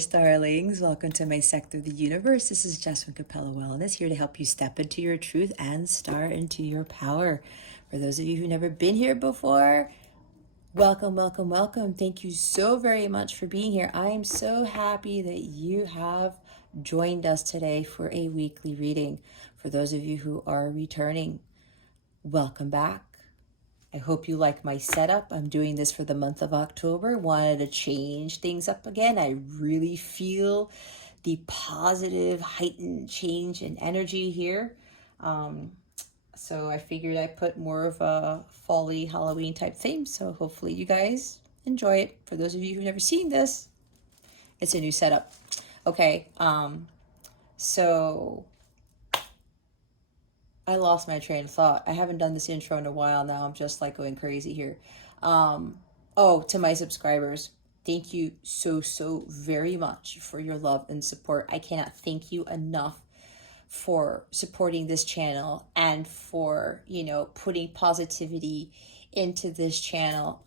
universe, darlings. Welcome to my sector of the universe. This is Jess from Capella Wellness, here to help you step into your truth and start into your power. For those of you who've never been here before, welcome, welcome, welcome. Thank you so very much for being here. I am so happy that you have joined us today for a weekly reading. For those of you who are returning, welcome back. I hope you like my setup. I'm doing this for the month of October. Wanted to change things up again. I really feel the positive, heightened change in energy here. So I figured I'd put more of a fall-y Halloween type theme. So hopefully you guys enjoy it. For those of you who've never seen this, it's a new setup. Okay, so I lost my train of thought. I haven't done this intro in a while now. I'm just like going crazy here. To my subscribers, thank you so very much for your love and support. I cannot thank you enough for supporting this channel and for, putting positivity into this channel.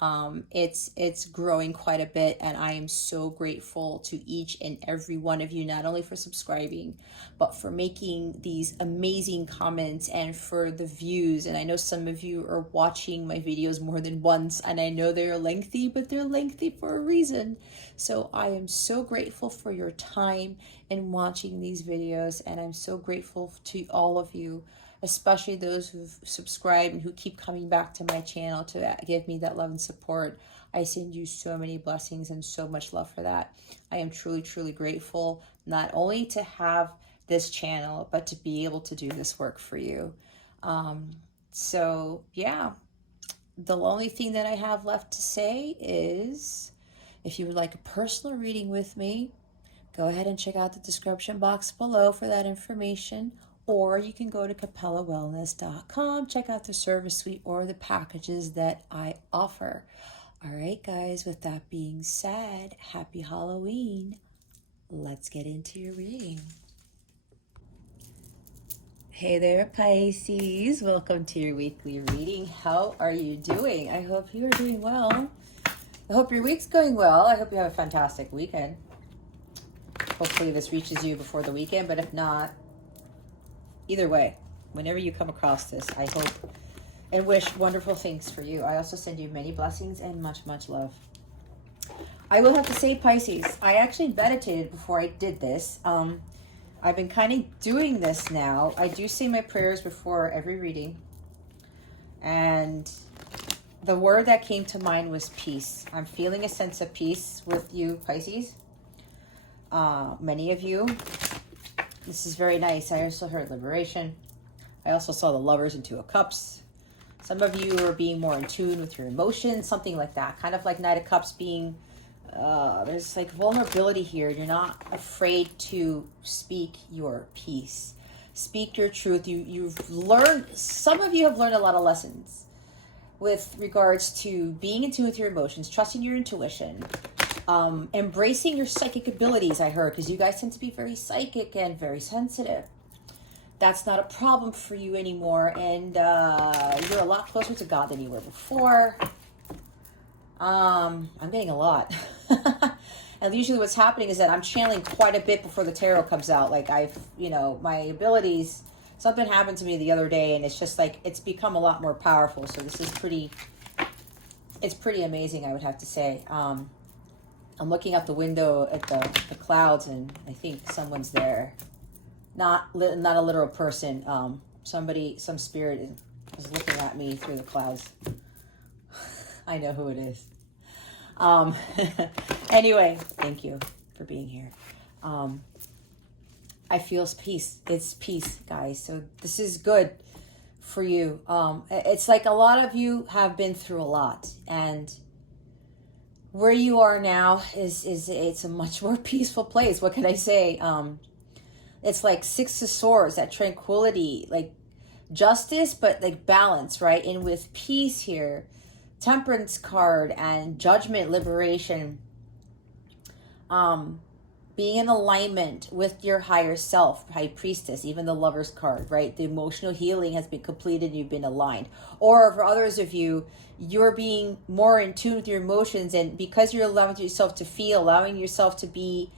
It's growing quite a bit, and I am so grateful to each and every one of you, not only for subscribing, but for making these amazing comments and for the views. And I know some of you are watching my videos more than once, and I know they're lengthy, but they're lengthy for a reason. So I am so grateful for your time in watching these videos, and I'm so grateful to all of you, especially those who've subscribed and who keep coming back to my channel to give me that love and support. I send you so many blessings and so much love for that. I am truly grateful, not only to have this channel, but to be able to do this work for you. So yeah, the only thing that I have left to say is, if you would like a personal reading with me, go ahead and check out the description box below for that information. Or you can go to capellawellness.com, check out the service suite or the packages that I offer. All right, guys, with that being said, happy Halloween. Let's get into your reading. Hey there, Pisces. Welcome to your weekly reading. How are you doing? I hope you are doing well. I hope your week's going well. I hope you have a fantastic weekend. Hopefully this reaches you before the weekend, but if not, either way, whenever you come across this, I hope and wish wonderful things for you. I also send you many blessings and much love. I will have to say, Pisces, I actually meditated before I did this. I've been kind of doing this now. I do say my prayers before every reading. And the word that came to mind was peace. I'm feeling a sense of peace with you, Pisces. Many of you. This is very nice. I also heard liberation. I also saw the Lovers and Two of Cups. Some of you are being more in tune with your emotions, something like that. Kind of like Knight of Cups being, there's like vulnerability here. You're not afraid to speak your piece. Speak your truth. You've learned, some of you have learned a lot of lessons with regards to being in tune with your emotions, trusting your intuition, embracing your psychic abilities, I heard, because you guys tend to be very psychic and very sensitive. That's not a problem for you anymore, and you're a lot closer to God than you were before. I'm getting a lot. And usually what's happening is that I'm channeling quite a bit before the tarot comes out. Like my abilities, something happened to me the other day, and it's just like, it's become a lot more powerful. So this is it's pretty amazing, I would have to say. I'm looking out the window at the clouds, and I think someone's there. Not a literal person. Some spirit is looking at me through the clouds. I know who it is. Anyway, thank you for being here. I feel peace. It's peace, guys. So this is good for you. It's like a lot of you have been through a lot, and where you are now it's a much more peaceful place. What can I say? It's like Six of Swords, that tranquility, like justice, but like balance, right? And with peace here, Temperance card and Judgment, liberation, being in alignment with your higher self, High Priestess, even the Lover's card, right? The emotional healing has been completed, you've been aligned. Or for others of you, you're being more in tune with your emotions, and because you're allowing yourself to feel, allowing yourself to be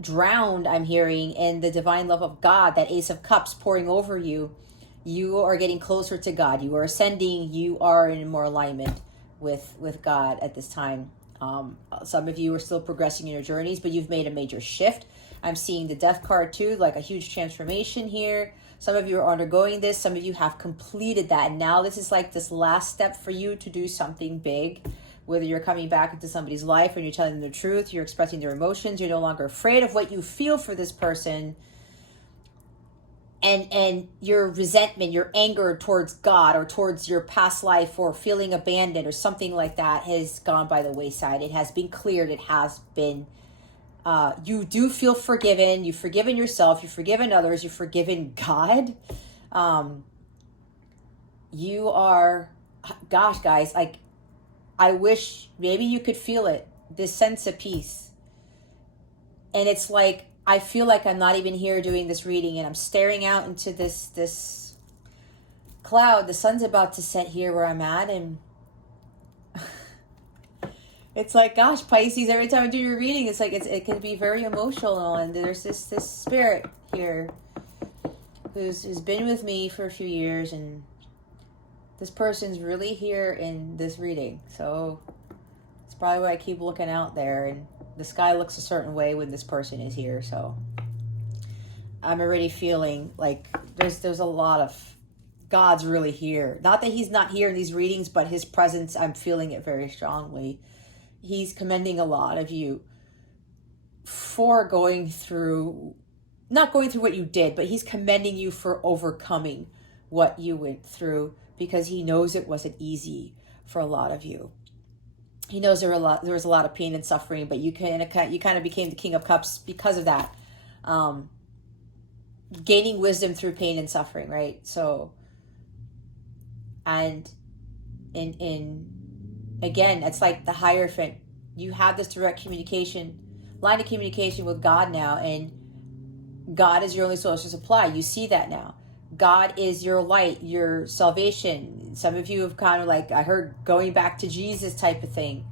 drowned, I'm hearing, in the divine love of God, that Ace of Cups pouring over you. You are getting closer to God. You are ascending. You are in more alignment with God at this time. Some of you are still progressing in your journeys, but you've made a major shift. I'm seeing the Death card too, like a huge transformation here. Some of you are undergoing this. Some of you have completed that. And now this is like this last step for you to do something big. Whether you're coming back into somebody's life and you're telling them the truth, you're expressing their emotions, you're no longer afraid of what you feel for this person. And your resentment, your anger towards God or towards your past life or feeling abandoned or something like that has gone by the wayside. It has been cleared. It has been, you do feel forgiven. You've forgiven yourself. You've forgiven others. You've forgiven God. You are, gosh, guys, like, I wish maybe you could feel it, this sense of peace. And it's like, I feel like I'm not even here doing this reading, and I'm staring out into this cloud. The sun's about to set here where I'm at, and it's like, gosh, Pisces, every time I do your reading, it's like it can be very emotional, and there's this spirit here who's been with me for a few years, and this person's really here in this reading. So it's probably why I keep looking out there, and the sky looks a certain way when this person is here. So I'm already feeling like there's a lot of God's really here. Not that he's not here in these readings, but his presence, I'm feeling it very strongly. He's commending a lot of you for not going through what you did, but he's commending you for overcoming what you went through, because he knows it wasn't easy for a lot of you. He knows there was a lot of pain and suffering, but you kind of became the King of Cups because of that. Gaining wisdom through pain and suffering, right? So, and again, it's like the Hierophant. You have this direct line of communication with God now, and God is your only source of supply. You see that now. God is your light, your salvation. Some of you have kind of like, I heard, going back to Jesus type of thing.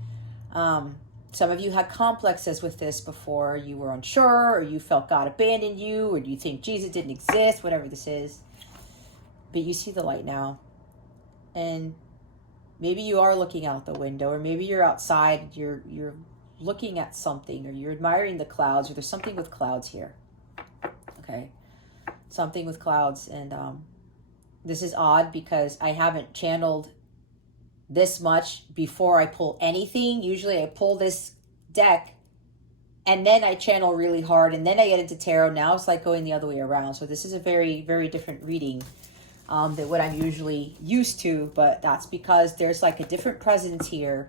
Some of you had complexes with this before. You were unsure, or you felt God abandoned you, or you think Jesus didn't exist, whatever this is. But you see the light now. And maybe you are looking out the window, or maybe you're outside, you're looking at something, or you're admiring the clouds, or there's something with clouds here. Okay. Something with clouds. And this is odd because I haven't channeled this much before I pull anything. Usually I pull this deck and then I channel really hard, and then I get into tarot. Now it's like going the other way around. So this is a very, very different reading than what I'm usually used to, but that's because there's like a different presence here.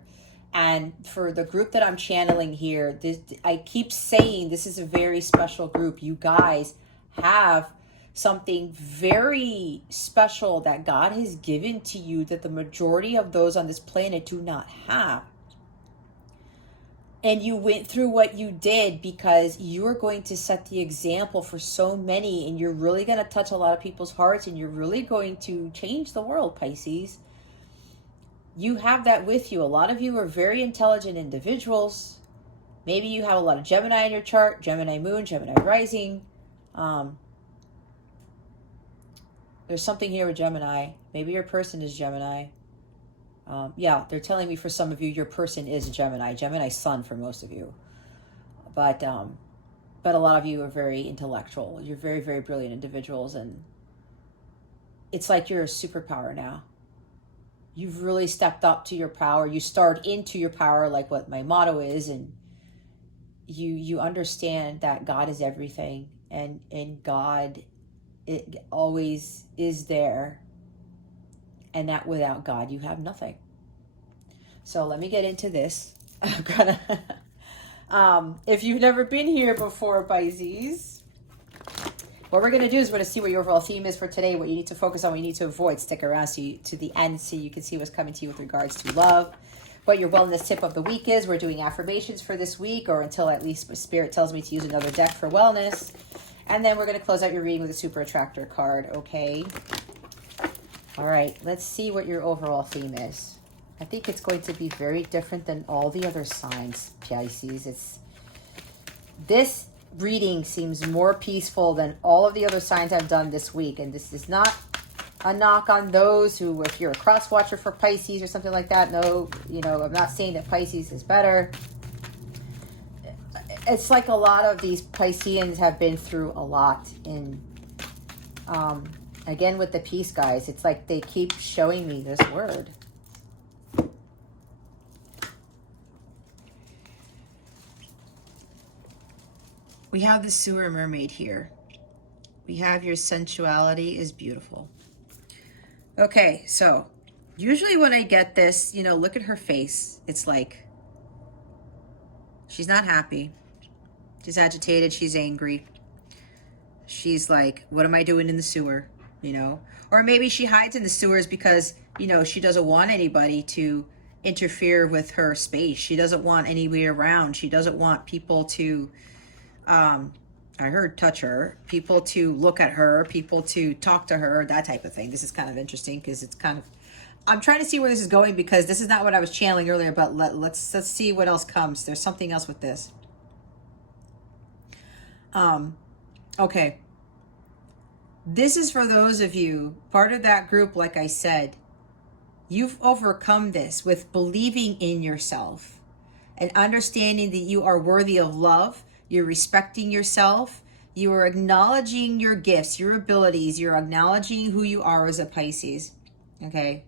And for the group that I'm channeling here, I keep saying this is a very special group. You guys have something very special that God has given to you that the majority of those on this planet do not have. And you went through what you did because you're going to set the example for so many, and you're really going to touch a lot of people's hearts, and you're really going to change the world, Pisces. You have that with you. A lot of you are very intelligent individuals. Maybe you have a lot of Gemini in your chart, Gemini moon, Gemini rising. There's something here with Gemini. Maybe your person is Gemini. Yeah, they're telling me for some of you, your person is Gemini. Gemini sun for most of you. But a lot of you are very intellectual. You're very, very brilliant individuals. And it's like you're a superpower now. You've really stepped up to your power. You start into your power, like what my motto is. And you understand that God is everything. And God, it always is there, and that without God you have nothing. So let me get into this. I'm gonna if you've never been here before, Pisces, what we're gonna do is we're gonna see what your overall theme is for today, what you need to focus on, what you need to avoid. Stick around to the end so you can see what's coming to you with regards to love, what your wellness tip of the week is. We're doing affirmations for this week, or until at least Spirit tells me to use another deck for wellness. And then we're going to close out your reading with a super attractor card, okay? All right, let's see what your overall theme is. I think it's going to be very different than all the other signs, Pisces. This reading seems more peaceful than all of the other signs I've done this week. And this is not a knock on those who, if you're a cross watcher for Pisces or something like that, no, you know, I'm not saying that Pisces is better. It's like a lot of these Pisceans have been through a lot. And again, with the peace guys, it's like they keep showing me this word. We have the sewer mermaid here. We have your sensuality is beautiful. Okay, so usually when I get this, you know, look at her face. It's like she's not happy. She's agitated. She's angry. She's like, what am I doing in the sewer? You know, or maybe she hides in the sewers because, you know, she doesn't want anybody to interfere with her space. She doesn't want anybody around. She doesn't want people to, I heard touch her, people to look at her, people to talk to her, that type of thing. This is kind of interesting because it's kind of, I'm trying to see where this is going because this is not what I was channeling earlier, but let's see what else comes. There's something else with this. Okay. This is for those of you, part of that group, like I said, you've overcome this with believing in yourself and understanding that you are worthy of love. You're respecting yourself. You are acknowledging your gifts, your abilities. You're acknowledging who you are as a Pisces. Okay.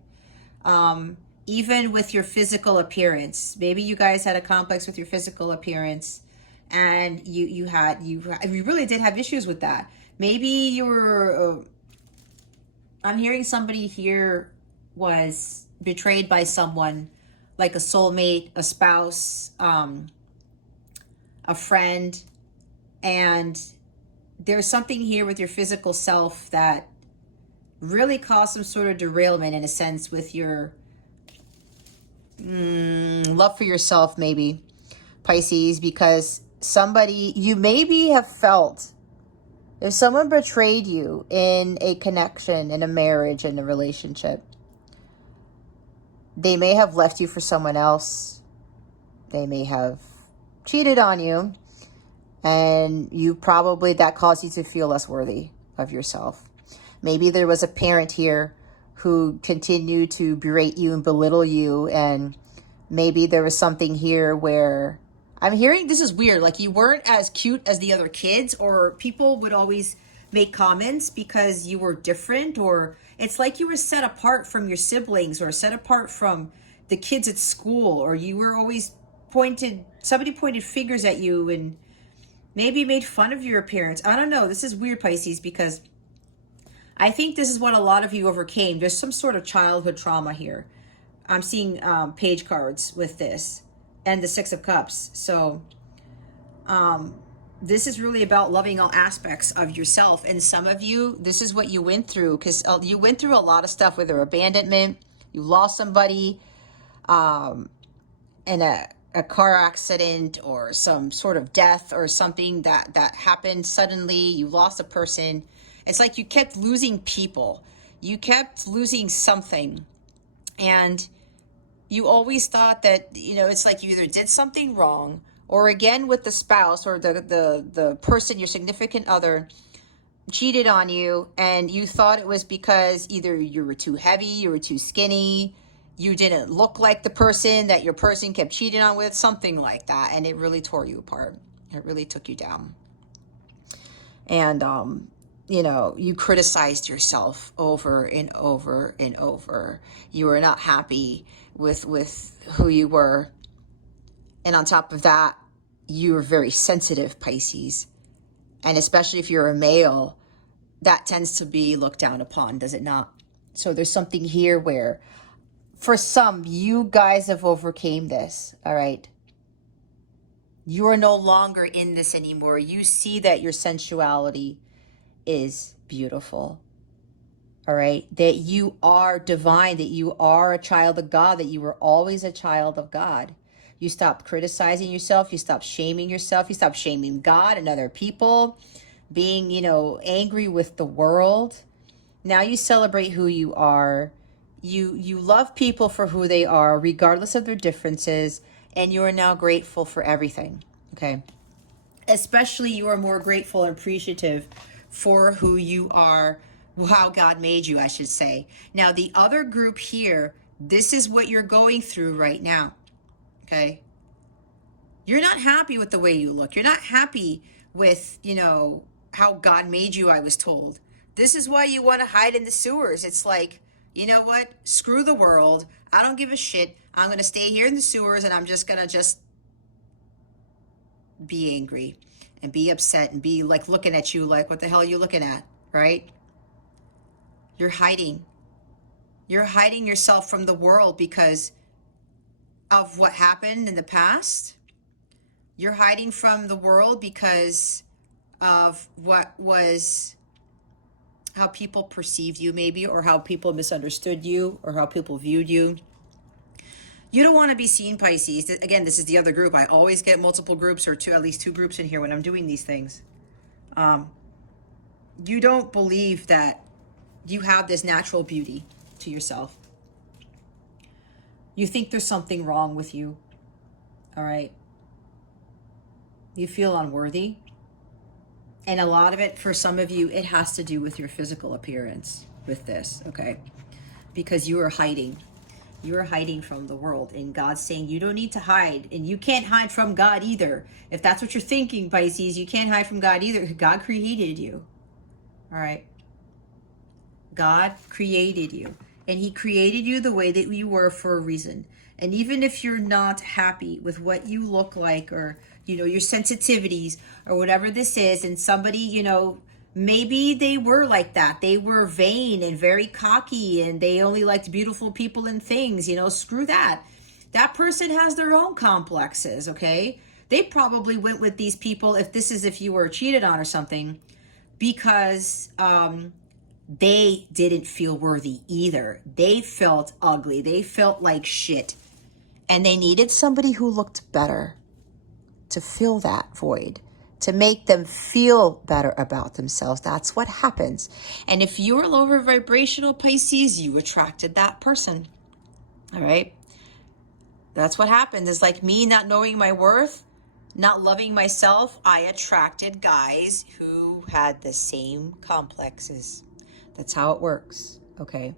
Even with your physical appearance, maybe you guys had a complex with your physical appearance and you really did have issues with that. Maybe you were, I'm hearing somebody here was betrayed by someone, like a soulmate, a spouse, a friend, and there's something here with your physical self that really caused some sort of derailment in a sense with your love for yourself, maybe, Pisces, because somebody, you maybe have felt, if someone betrayed you in a connection, in a marriage, in a relationship, they may have left you for someone else. They may have cheated on you. And you probably, that caused you to feel less worthy of yourself. Maybe there was a parent here who continued to berate you and belittle you. And maybe there was something here where, I'm hearing, this is weird, like you weren't as cute as the other kids, or people would always make comments because you were different, or it's like you were set apart from your siblings or set apart from the kids at school, or you were always somebody pointed fingers at you and maybe made fun of your appearance. I don't know. This is weird, Pisces, because I think this is what a lot of you overcame. There's some sort of childhood trauma here. I'm seeing page cards with this and the Six of Cups. So this is really about loving all aspects of yourself. And some of you, this is what you went through, because you went through a lot of stuff, whether abandonment, you lost somebody in a car accident or some sort of death or something that happened suddenly. You lost a person. It's like you kept losing people. You kept losing something. And you always thought that, you know, it's like you either did something wrong, or again with the spouse or the person, your significant other, cheated on you, and you thought it was because either you were too heavy, you were too skinny, you didn't look like the person that your person kept cheating on with, something like that. And it really tore you apart. It really took you down. And, you know, you criticized yourself over and over and over. You were not happy with who you were. And on top of that, you were very sensitive, Pisces. And especially if you're a male, that tends to be looked down upon, does it not? So there's something here where, for some, you guys have overcame this, all right? You are no longer in this anymore. You see that your sensuality is beautiful, all right? That you are divine, that you are a child of God, that you were always a child of God. You stopped criticizing yourself. You stopped shaming yourself. You stopped shaming God and other people, being, you know, angry with the world. Now you celebrate who you are. You love people for who they are, regardless of their differences, and you are now grateful for everything, okay? Especially you are more grateful and appreciative for who you are, how God made you, I should say. Now, the other group here, this is what you're going through right now, okay? You're not happy with the way you look. You're not happy with, how God made you, I was told. This is why you want to hide in the sewers. It's like, you know what? Screw the world. I don't give a shit. I'm going to stay here in the sewers and I'm just going to just be angry and be upset and be like looking at you like, what the hell are you looking at, right? You're hiding. You're hiding yourself from the world because of what happened in the past. You're hiding from the world because of how people perceived you maybe, or how people misunderstood you, or how people viewed you. You don't want to be seen, Pisces. Again, this is the other group. I always get multiple groups, or at least two groups in here when I'm doing these things. You don't believe that you have this natural beauty to yourself. You think there's something wrong with you. All right. You feel unworthy. And a lot of it, for some of you, it has to do with your physical appearance with this, okay? Because you are hiding. You are hiding from the world. And God's saying you don't need to hide. And you can't hide from God either. If that's what you're thinking, Pisces, you can't hide from God either. God created you. All right? God created you. And he created you the way that you were for a reason. And even if you're not happy with what you look like, or, your sensitivities, or whatever this is, and somebody, maybe they were like that. They were vain and very cocky, and they only liked beautiful people and things, screw that. That person has their own complexes, okay? They probably went with these people, if you were cheated on or something, because, they didn't feel worthy either. They felt ugly. They felt like shit. And they needed somebody who looked better to fill that void, to make them feel better about themselves. That's what happens. And if you were lower vibrational, Pisces, you attracted that person. All right? That's what happened. It's like me not knowing my worth, not loving myself. I attracted guys who had the same complexes. That's how it works, okay?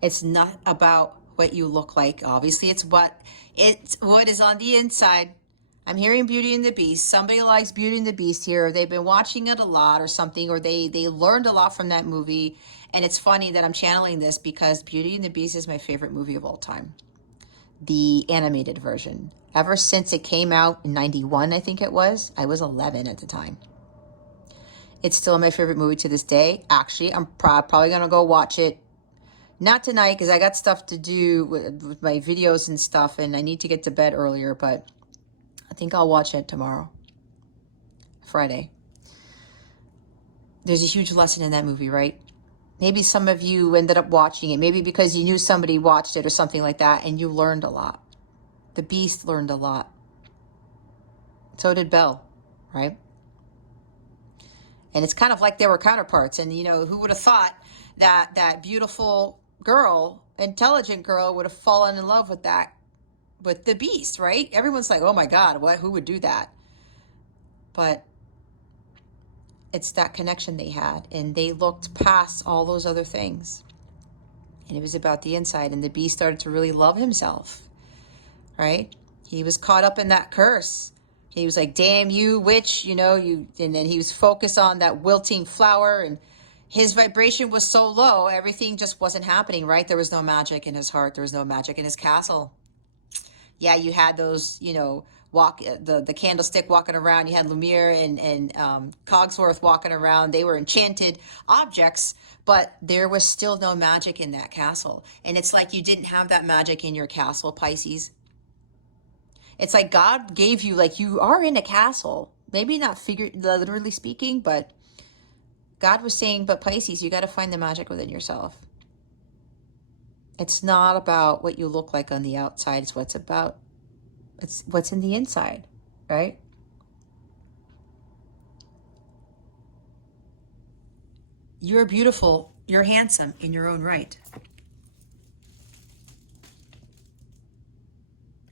It's not about what you look like. Obviously, it's what is on the inside. I'm hearing Beauty and the Beast. Somebody likes Beauty and the Beast here. They've been watching it a lot or something, or they learned a lot from that movie. And it's funny that I'm channeling this because Beauty and the Beast is my favorite movie of all time. The animated version. Ever since it came out in 91, I think it was. I was 11 at the time. It's still my favorite movie to this day. Actually, I'm probably going to go watch it. Not tonight because I got stuff to do with my videos and stuff, and I need to get to bed earlier, but I think I'll watch it tomorrow, Friday. There's a huge lesson in that movie, right? Maybe some of you ended up watching it, maybe because you knew somebody watched it or something like that, and you learned a lot. The Beast learned a lot. So did Belle, right? And it's kind of like they were counterparts. And, who would have thought that that beautiful girl, intelligent girl, would have fallen in love with the Beast, right? Everyone's like, oh my God, who would do that? But it's that connection they had. And they looked past all those other things. And it was about the inside. And the Beast started to really love himself, right? He was caught up in that curse. He was like, damn you, witch, and then he was focused on that wilting flower, and his vibration was so low, everything just wasn't happening, right? There was no magic in his heart. There was no magic in his castle. Yeah, you had those, the candlestick walking around. You had Lumiere and Cogsworth walking around. They were enchanted objects, but there was still no magic in that castle. And it's like you didn't have that magic in your castle, Pisces. It's like God gave you, like you are in a castle. Maybe not literally speaking, but God was saying, but Pisces, you got to find the magic within yourself. It's not about what you look like on the outside. It's what's in the inside, right? You're beautiful. You're handsome in your own right.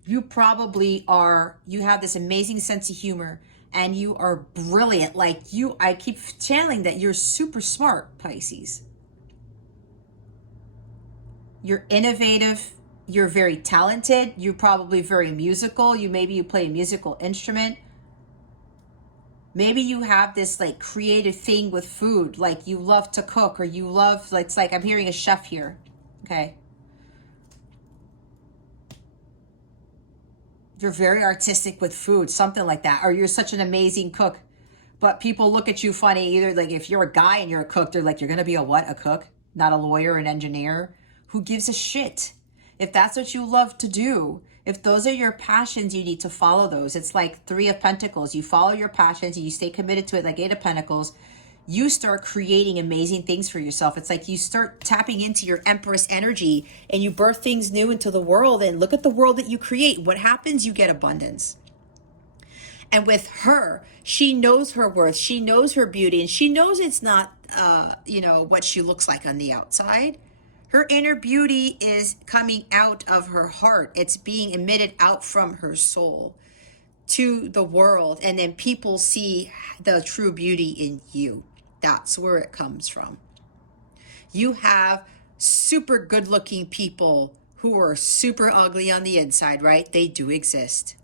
You probably are, you have this amazing sense of humor. and you are brilliant. Like I keep channeling that you're super smart, Pisces. You're innovative. You're very talented. You're probably very musical. Maybe you play a musical instrument. Maybe you have this like creative thing with food, like you love to cook, or you love, like, it's like I'm hearing a chef here. Okay. You're very artistic with food, something like that. Or you're such an amazing cook, but people look at you funny. Either like if you're a guy and you're a cook, they're like, you're going to be a what? A cook, not a lawyer, an engineer. Who gives a shit? If that's what you love to do, if those are your passions, you need to follow those. It's like 3 of Pentacles. You follow your passions and you stay committed to it, like 8 of Pentacles. You start creating amazing things for yourself. It's like you start tapping into your Empress energy and you birth things new into the world, and look at the world that you create. What happens? You get abundance. And with her, she knows her worth. She knows her beauty, and she knows it's not, what she looks like on the outside. Her inner beauty is coming out of her heart. It's being emitted out from her soul to the world. And then people see the true beauty in you. That's where it comes from. You have super good looking people who are super ugly on the inside, right? They do exist.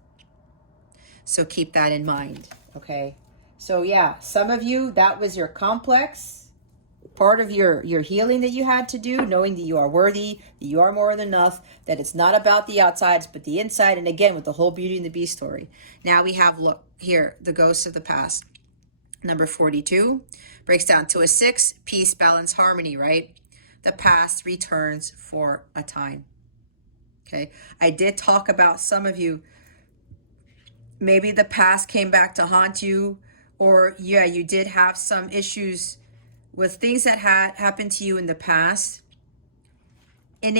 So keep that in mind, okay? So yeah, some of you, that was your complex, part of your healing that you had to do, knowing that you are worthy, that you are more than enough, that it's not about the outsides, but the inside. And again, with the whole Beauty and the Beast story. Now we have, look here, the ghosts of the past. Number 42 breaks down to a 6, peace, balance, harmony, right? The past returns for a time. Okay. I did talk about some of you, maybe the past came back to haunt you, or yeah, you did have some issues with things that had happened to you in the past, and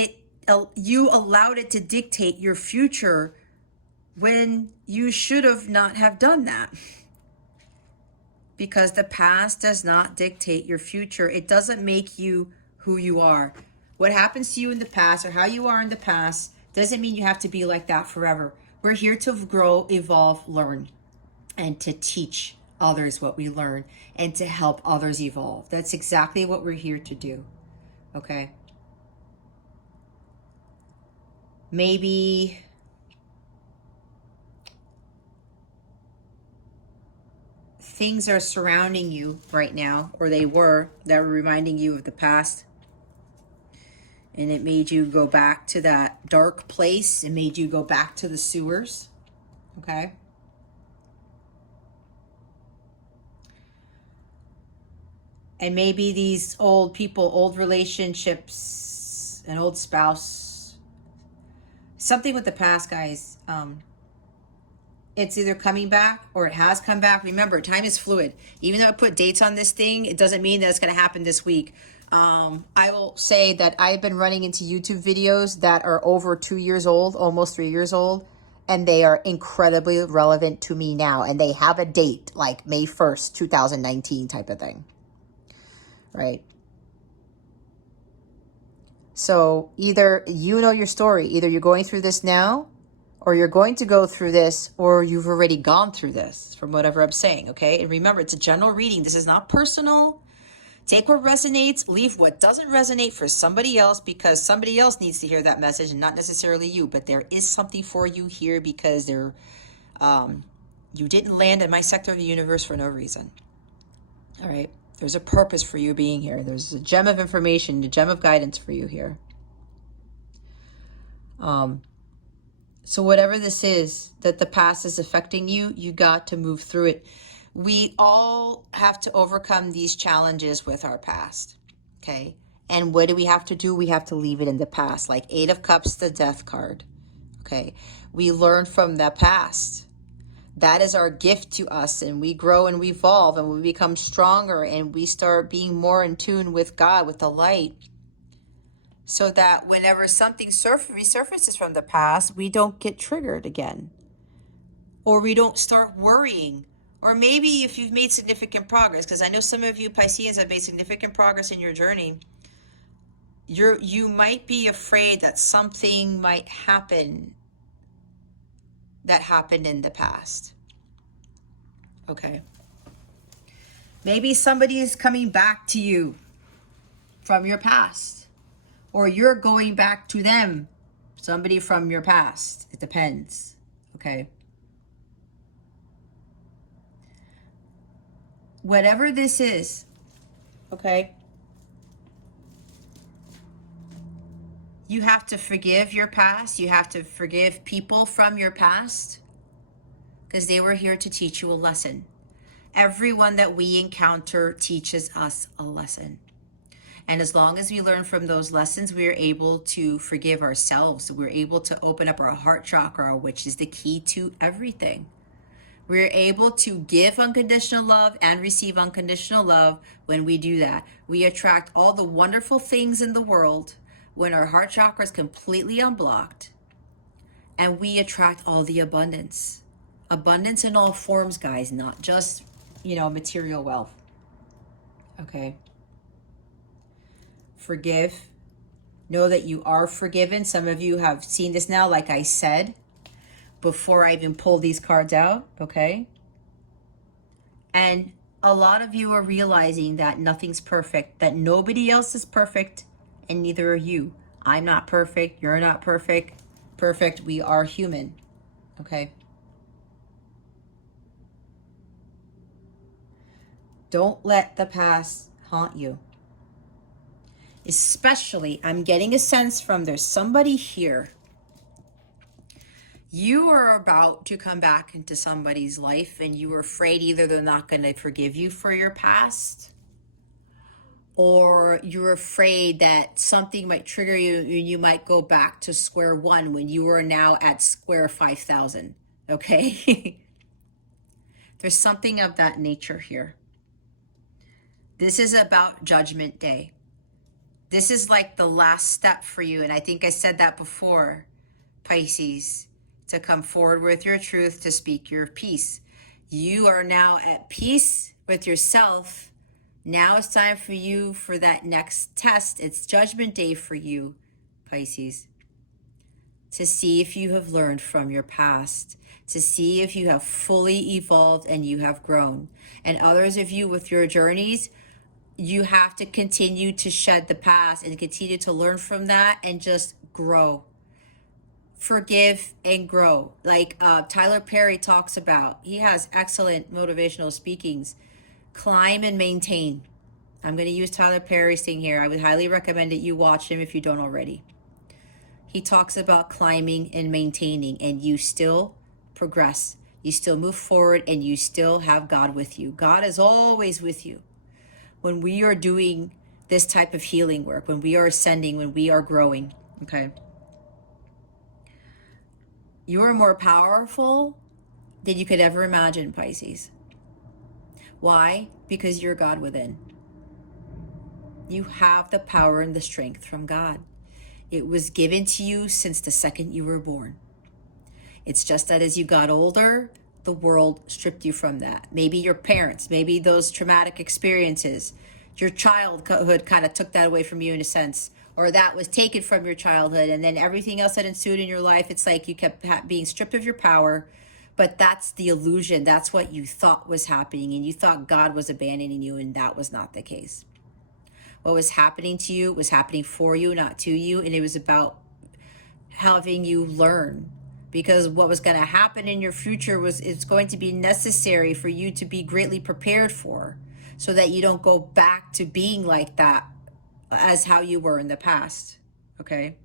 you allowed it to dictate your future when you should have not have done that. Because the past does not dictate your future. It doesn't make you who you are. What happens to you in the past, or how you are in the past, doesn't mean you have to be like that forever. We're here to grow, evolve, learn, and to teach others what we learn, and to help others evolve. That's exactly what we're here to do. Okay. Maybe things are surrounding you right now, or they were, that were reminding you of the past, and it made you go back to that dark place. It made you go back to the sewers. Okay. And maybe these old people, old relationships, an old spouse, something with the past, guys. It's either coming back or it has come back. Remember, time is fluid. Even though I put dates on this thing, it doesn't mean that it's going to happen this week. I will say that I've been running into YouTube videos that are over 2 years old, almost 3 years old, and they are incredibly relevant to me now. And they have a date, like May 1st, 2019 type of thing. Right? So either you know your story, either you're going through this now, or you're going to go through this, or you've already gone through this, from whatever I'm saying, okay? And remember, it's a general reading. This is not personal. Take what resonates, leave what doesn't resonate for somebody else, because somebody else needs to hear that message and not necessarily you. But there is something for you here, because you didn't land in my sector of the universe for no reason. All right? There's a purpose for you being here. There's a gem of information, a gem of guidance for you here. So whatever this is that the past is affecting you, you got to move through it. We all have to overcome these challenges with our past, okay? And what do we have to do? We have to leave it in the past, like 8 of Cups, the Death card, okay? We learn from the past. That is our gift to us, and we grow and we evolve, and we become stronger, and we start being more in tune with God, with the light, so that whenever something resurfaces from the past, we don't get triggered again, or we don't start worrying. Or maybe if you've made significant progress, because I know some of you Pisceans have made significant progress in your journey, you might be afraid that something might happen that happened in the past. okay? Maybe somebody is coming back to you from your past, or you're going back to them, somebody from your past. It depends, okay? Whatever this is, okay? You have to forgive your past. You have to forgive people from your past because they were here to teach you a lesson. Everyone that we encounter teaches us a lesson. And as long as we learn from those lessons, we are able to forgive ourselves. We're able to open up our heart chakra, which is the key to everything. We're able to give unconditional love and receive unconditional love when we do that. We attract all the wonderful things in the world when our heart chakra is completely unblocked. And we attract all the abundance. Abundance in all forms, guys, not just, material wealth. Okay? Forgive. Know that you are forgiven. Some of you have seen this now, like I said, before I even pulled these cards out, okay? And a lot of you are realizing that nothing's perfect, that nobody else is perfect, and neither are you. I'm not perfect. You're not perfect. We are human, okay? Don't let the past haunt you. Especially, I'm getting a sense from there's somebody here. You are about to come back into somebody's life and you are afraid either they're not going to forgive you for your past, or you're afraid that something might trigger you and you might go back to square one when you are now at square 5,000, okay? There's something of that nature here. This is about Judgment Day. This is like the last step for you. And I think I said that before, Pisces, to come forward with your truth, to speak your peace. You are now at peace with yourself. Now it's time for you for that next test. It's Judgment Day for you, Pisces, to see if you have learned from your past, to see if you have fully evolved and you have grown. And others of you with your journeys, you have to continue to shed the past and continue to learn from that and just grow. Forgive and grow. Like Tyler Perry talks about, he has excellent motivational speakings. Climb and maintain. I'm going to use Tyler Perry's thing here. I would highly recommend that you watch him if you don't already. He talks about climbing and maintaining, and you still progress. You still move forward, and you still have God with you. God is always with you. When we are doing this type of healing work, when we are ascending, when we are growing, okay? You are more powerful than you could ever imagine, Pisces. Why? Because you're God within. You have the power and the strength from God. It was given to you since the second you were born. It's just that as you got older, the world stripped you from that. Maybe your parents, maybe those traumatic experiences, your childhood kind of took that away from you in a sense, or that was taken from your childhood, and then everything else that ensued in your life, it's like you kept being stripped of your power. But that's the illusion. That's what you thought was happening, and you thought God was abandoning you, and that was not the case. What was happening to you was happening for you, not to you, and it was about having you learn. Because what was going to happen in your future it's going to be necessary for you to be greatly prepared for, so that you don't go back to being like that as how you were in the past, okay?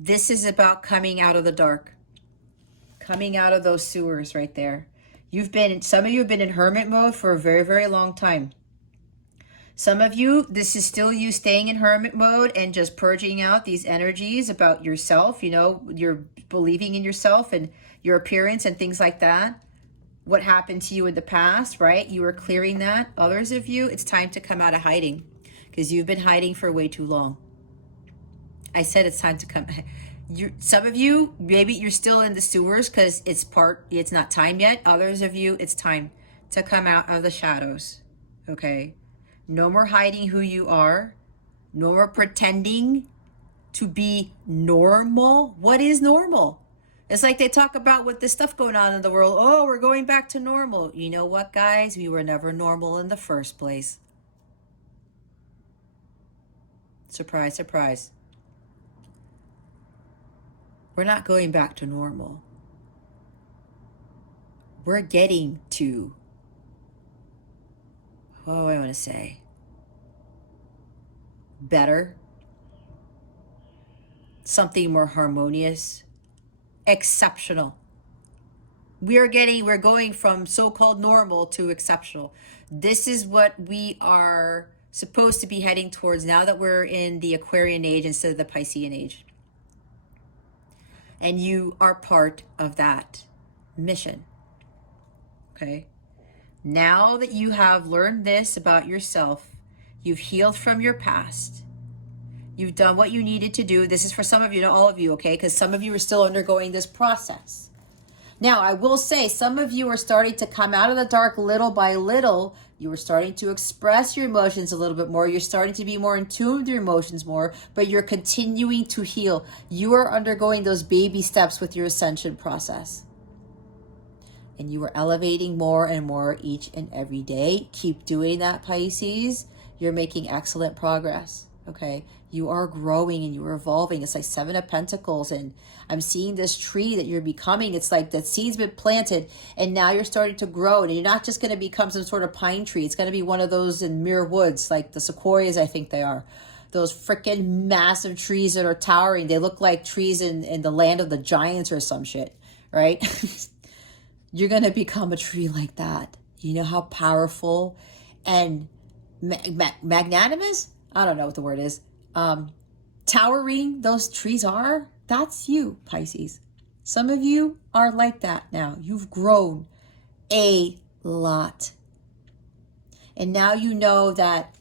This is about coming out of the dark, coming out of those sewers right there. Some of you have been in hermit mode for a very, very long time. Some of you, this is still you staying in hermit mode and just purging out these energies about yourself. You're believing in yourself and your appearance and things like that. What happened to you in the past, right? You were clearing that. Others of you, it's time to come out of hiding because you've been hiding for way too long. I said it's time to come. Some of you, maybe you're still in the sewers because it's not time yet. Others of you, it's time to come out of the shadows, okay? No more hiding who you are. No more pretending to be normal. What is normal? It's like they talk about with this stuff going on in the world. Oh, we're going back to normal. You know what, guys? We were never normal in the first place. Surprise, surprise. We're not going back to normal. We're getting to, what do I want to say? Better. Something more harmonious. Exceptional. We're going from so-called normal to exceptional. This is what we are supposed to be heading towards now that we're in the Aquarian age instead of the Piscean age. And you are part of that mission. Okay? Now that you have learned this about yourself, you've healed from your past, you've done what you needed to do. This is for some of you, not all of you, okay? Because some of you are still undergoing this process. Now, I will say some of you are starting to come out of the dark little by little. You are starting to express your emotions a little bit more. You're starting to be more in tune with your emotions more, but you're continuing to heal. You are undergoing those baby steps with your ascension process. And you are elevating more and more each and every day. Keep doing that, Pisces. You're making excellent progress, okay? You are growing and you are evolving. It's like 7 of Pentacles, and I'm seeing this tree that you're becoming. It's like that seed's been planted, and now you're starting to grow, and you're not just going to become some sort of pine tree. It's going to be one of those in Muir Woods, like the sequoias, I think they are. Those freaking massive trees that are towering. They look like trees in the land of the giants or some shit, right? You're going to become a tree like that. You know how powerful and magnanimous? I don't know what the word is. Towering those trees are. That's you, Pisces. Some of you are like that now. You've grown a lot. And now you know that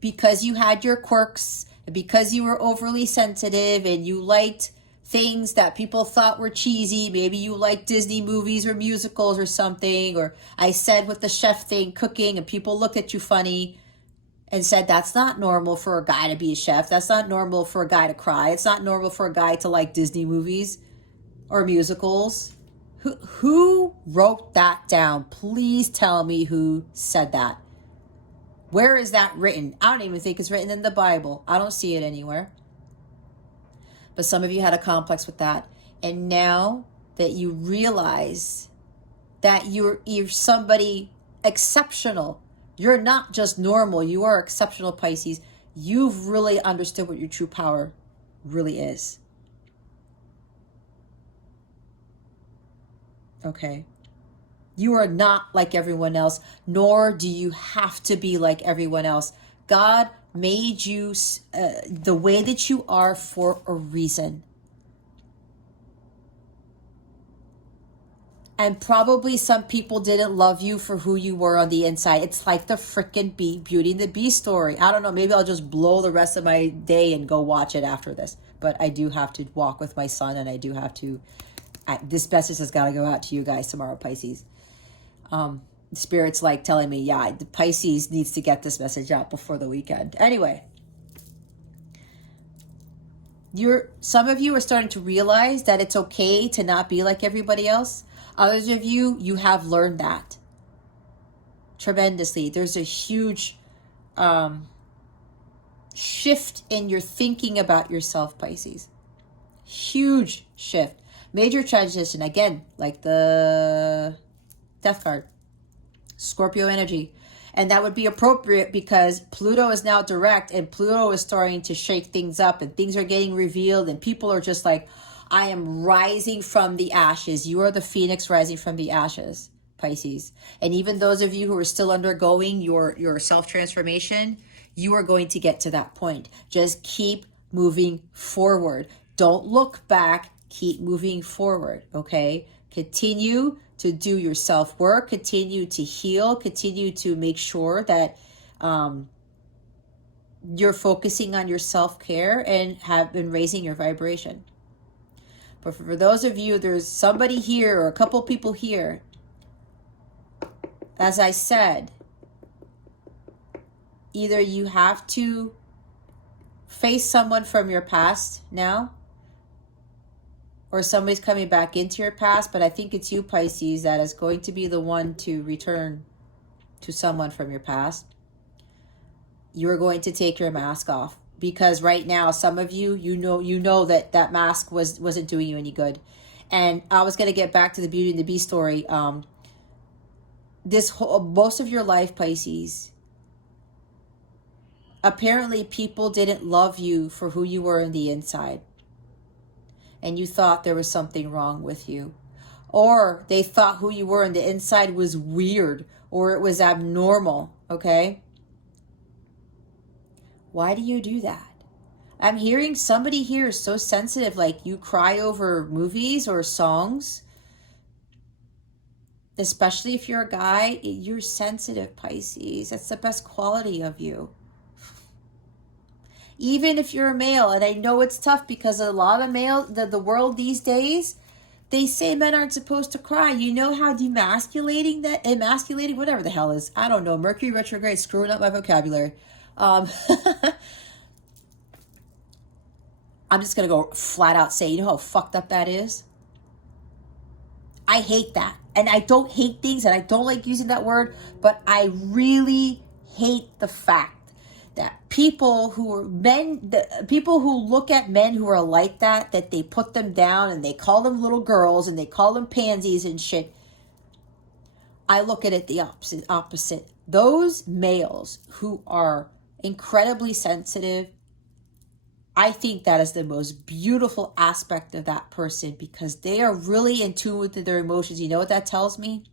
because you had your quirks, and because you were overly sensitive and you liked things that people thought were cheesy. Maybe you like Disney movies or musicals or something. Or I said with the chef thing, cooking, and people looked at you funny and said, that's not normal for a guy to be a chef. That's not normal for a guy to cry. It's not normal for a guy to like Disney movies or musicals. Who wrote that down? Please tell me who said that. Where is that written? I don't even think it's written in the Bible. I don't see it anywhere. But some of you had a complex with that. And now that you realize that you're somebody exceptional, you're not just normal, you are exceptional, Pisces. You've really understood what your true power really is. Okay? You are not like everyone else, nor do you have to be like everyone else. God made you the way that you are for a reason. And probably some people didn't love you for who you were on the inside. It's like the freaking Beauty and the Beast story. I don't know, maybe I'll just blow the rest of my day and go watch it after this. But I do have to walk with my son, and I do have to, this message has got to go out to you guys tomorrow, Pisces. Spirit's like telling me, yeah, the Pisces needs to get this message out before the weekend. Anyway, some of you are starting to realize that it's okay to not be like everybody else. Others of you, you have learned that tremendously. There's a huge shift in your thinking about yourself, Pisces. Huge shift. Major transition. Again, like the Death card. Scorpio energy. And that would be appropriate because Pluto is now direct, and Pluto is starting to shake things up, and things are getting revealed, and people are just like, I am rising from the ashes. You are the phoenix rising from the ashes, Pisces. And even those of you who are still undergoing your self-transformation, you are going to get to that point. Just keep moving forward. Don't look back. Keep moving forward, okay? Continue to do your self-work. Continue to heal. Continue to make sure that you're focusing on your self-care and have been raising your vibration. But for those of you, there's somebody here or a couple people here. As I said, either you have to face someone from your past now, or somebody's coming back into your past, but I think it's you, Pisces, that is going to be the one to return to someone from your past. You're going to take your mask off, because right now, some of you, you know that mask wasn't doing you any good. And I was going to get back to the Beauty and the Beast story. Most of your life, Pisces, apparently people didn't love you for who you were in the inside. And you thought there was something wrong with you. Or they thought who you were on the inside was weird, or it was abnormal, okay? Why do you do that? I'm hearing somebody here is so sensitive, like you cry over movies or songs. Especially if you're a guy, you're sensitive, Pisces. That's the best quality of you. Even if you're a male, and I know it's tough because a lot of the world these days, they say men aren't supposed to cry. You know how emasculating, whatever the hell is. I don't know. Mercury retrograde screwing up my vocabulary. I'm just going to go flat out say, you know how fucked up that is? I hate that. And I don't hate things, and I don't like using that word, but I really hate the fact that people who look at men who are like that they put them down and they call them little girls and they call them pansies and shit. I look at it the opposite. Those males who are incredibly sensitive, I think that is the most beautiful aspect of that person, because they are really in tune with their emotions. You know what that tells me?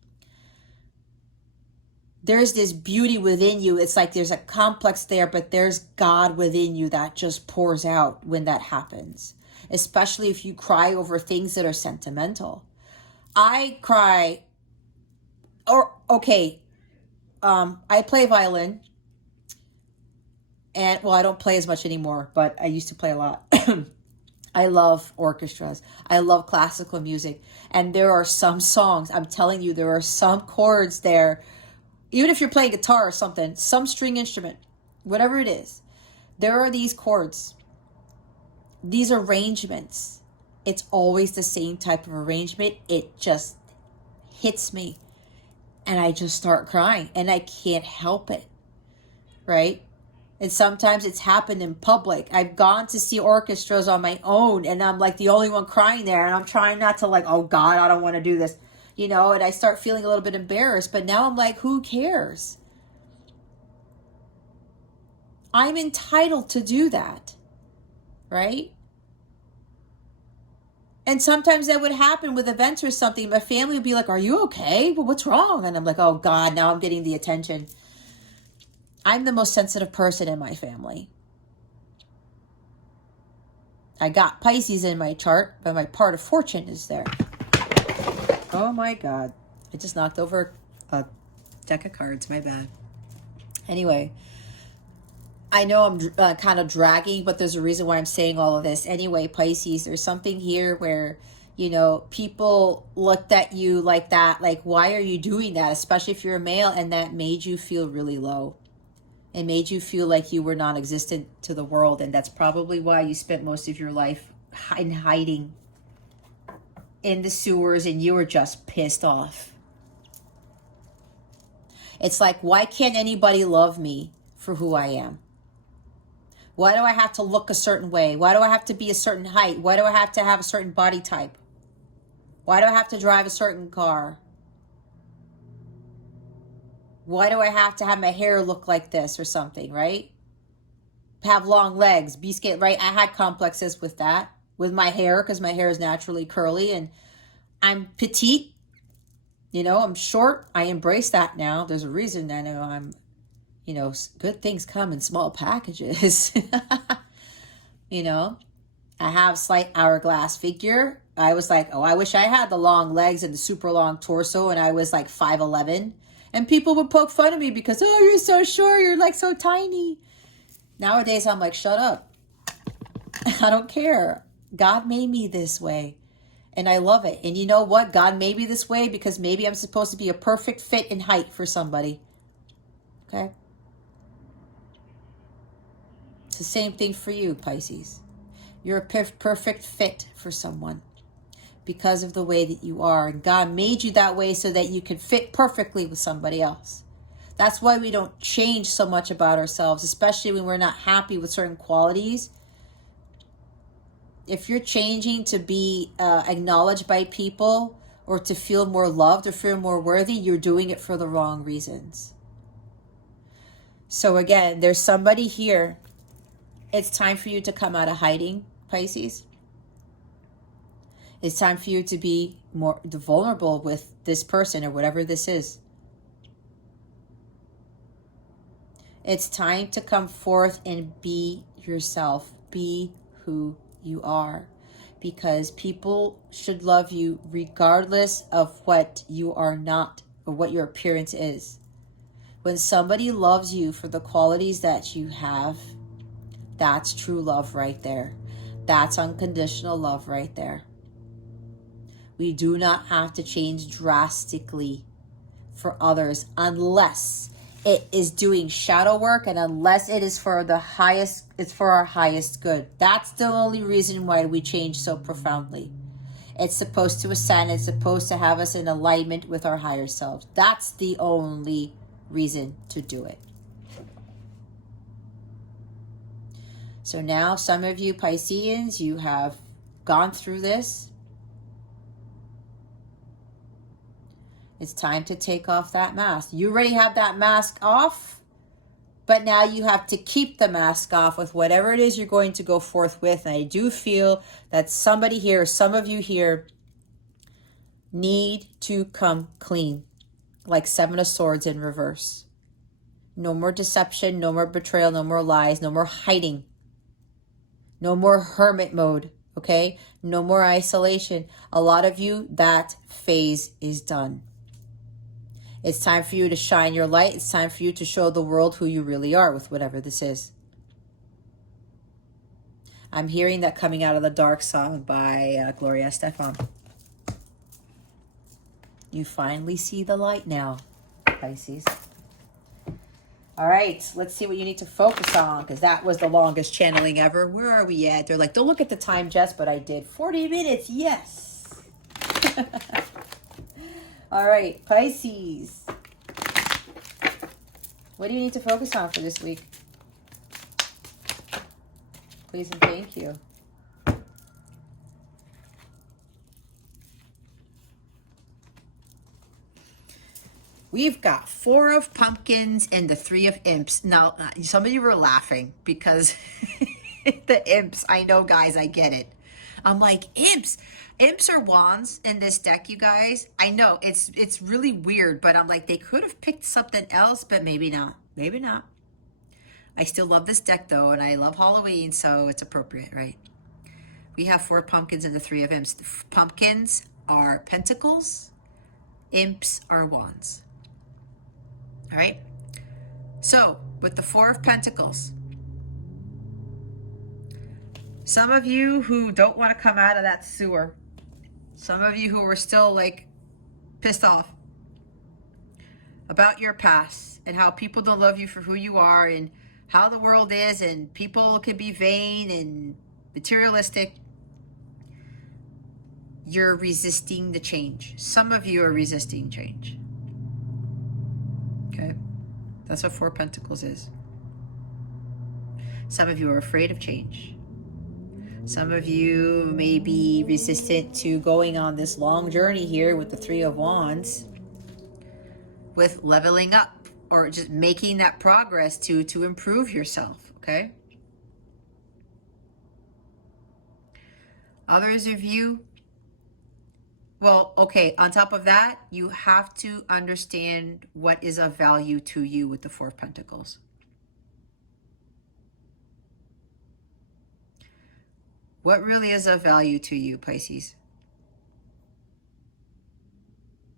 There's this beauty within you. It's like there's a complex there, but there's God within you that just pours out when that happens. Especially if you cry over things that are sentimental. I cry, I play violin. And, well, I don't play as much anymore, but I used to play a lot. I love orchestras. I love classical music. And there are some songs, I'm telling you, there are some chords there. Even if you're playing guitar or something, some string instrument, whatever it is, there are these chords, these arrangements. It's always the same type of arrangement. It just hits me. And I just start crying. And I can't help it. Right? And sometimes it's happened in public. I've gone to see orchestras on my own, and I'm like the only one crying there. And I'm trying not to oh God, I don't want to do this. And I start feeling a little bit embarrassed. But now I'm like, who cares? I'm entitled to do that. Right? And sometimes that would happen with events or something. My family would be like, are you okay? Well, what's wrong? And I'm like, oh God, now I'm getting the attention. I'm the most sensitive person in my family. I got Pisces in my chart, but my part of fortune is there. Oh my God. I just knocked over a deck of cards. My bad. Anyway, I know I'm kind of dragging, but there's a reason why I'm saying all of this. Anyway, Pisces, there's something here where, people looked at you like that. Like, why are you doing that? Especially if you're a male, and that made you feel really low. It made you feel like you were non-existent to the world. And that's probably why you spent most of your life in hiding in the sewers, and you were just pissed off. It's like, why can't anybody love me for who I am? Why do I have to look a certain way? Why do I have to be a certain height? Why do I have to have a certain body type? Why do I have to drive a certain car? Why do I have to have my hair look like this or something, right? Have long legs, be skinny, right? I had complexes with that, with my hair, because my hair is naturally curly, and I'm petite. I'm short. I embrace that now. There's a reason I know I'm, good things come in small packages. I have slight hourglass figure. I was like, oh, I wish I had the long legs and the super long torso, and I was like 5'11". And people would poke fun of me because, oh, you're so short, you're like so tiny. Nowadays, I'm like, shut up. I don't care. God made me this way. And I love it. And you know what? God made me this way because maybe I'm supposed to be a perfect fit in height for somebody. Okay? the same thing for you, Pisces. You're a perfect fit for someone because of the way that you are. And God made you that way so that you can fit perfectly with somebody else. That's why we don't change so much about ourselves, especially when we're not happy with certain qualities. If you're changing to be acknowledged by people or to feel more loved or feel more worthy, you're doing it for the wrong reasons. So again, there's somebody here. It's time for you to come out of hiding, Pisces. It's time for you to be more vulnerable with this person or whatever this is. It's time to come forth and be yourself. Be who you are. Because people should love you regardless of what you are not or what your appearance is. When somebody loves you for the qualities that you have, that's true love right there. That's unconditional love right there. We do not have to change drastically for others unless it is doing shadow work and unless it is for the highest, it's for our highest good. That's the only reason why we change so profoundly. It's supposed to ascend. It's supposed to have us in alignment with our higher selves. That's the only reason to do it. So now some of you Pisceans, you have gone through this. It's time to take off that mask. You already have that mask off, but now you have to keep the mask off with whatever it is you're going to go forth with. And I do feel that somebody here, some of you here, need to come clean, like Seven of Swords in reverse. No more deception, no more betrayal, no more lies, no more hiding. No more hermit mode, okay? No more isolation. A lot of you, that phase is done. It's time for you to shine your light. It's time for you to show the world who you really are with whatever this is. I'm hearing that coming out of the dark song by Gloria Estefan. You finally see the light now, Pisces. All right, let's see what you need to focus on, because that was the longest channeling ever. Where are we at? They're like, don't look at the time, Jess, but I did. 40 minutes, yes. All right, Pisces. What do you need to focus on for this week? Please and thank you. We've got 4 of pumpkins and the 3 of imps. Now, some of you were laughing because the imps, I know, guys, I get it. I'm like, imps. Imps are wands in this deck, you guys. I know, it's really weird, but I'm like, they could have picked something else, but maybe not. Maybe not. I still love this deck, though, and I love Halloween, so it's appropriate, right? We have 4 pumpkins and the 3 of imps. Pumpkins are pentacles. Imps are wands. All right, so with the 4 of Pentacles, some of you who don't want to come out of that sewer, some of you who are still like pissed off about your past and how people don't love you for who you are and how the world is and people can be vain and materialistic, you're resisting the change. Some of you are resisting change. Okay, that's what 4 Pentacles is. Some of you are afraid of change. Some of you may be resistant to going on this long journey here with the 3 of Wands, with leveling up or just making that progress to improve yourself, okay? Others of you, well, okay, on top of that, you have to understand what is of value to you with the 4 of Pentacles. What really is of value to you, Pisces?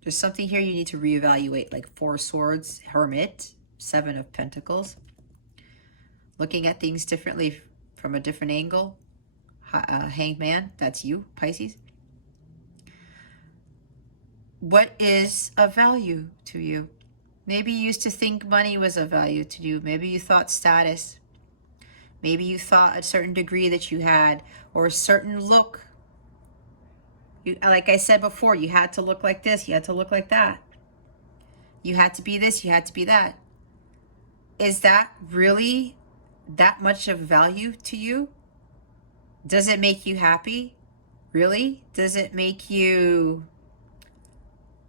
There's something here you need to reevaluate, like 4 Swords, Hermit, 7 of Pentacles. Looking at things differently from a different angle. Hangman, that's you, Pisces. What is of value to you? Maybe you used to think money was of value to you. Maybe you thought status. Maybe you thought a certain degree that you had, or a certain look. Like I said before, you had to look like this, you had to look like that. You had to be this, you had to be that. Is that really that much of value to you? Does it make you happy? Really? Does it make you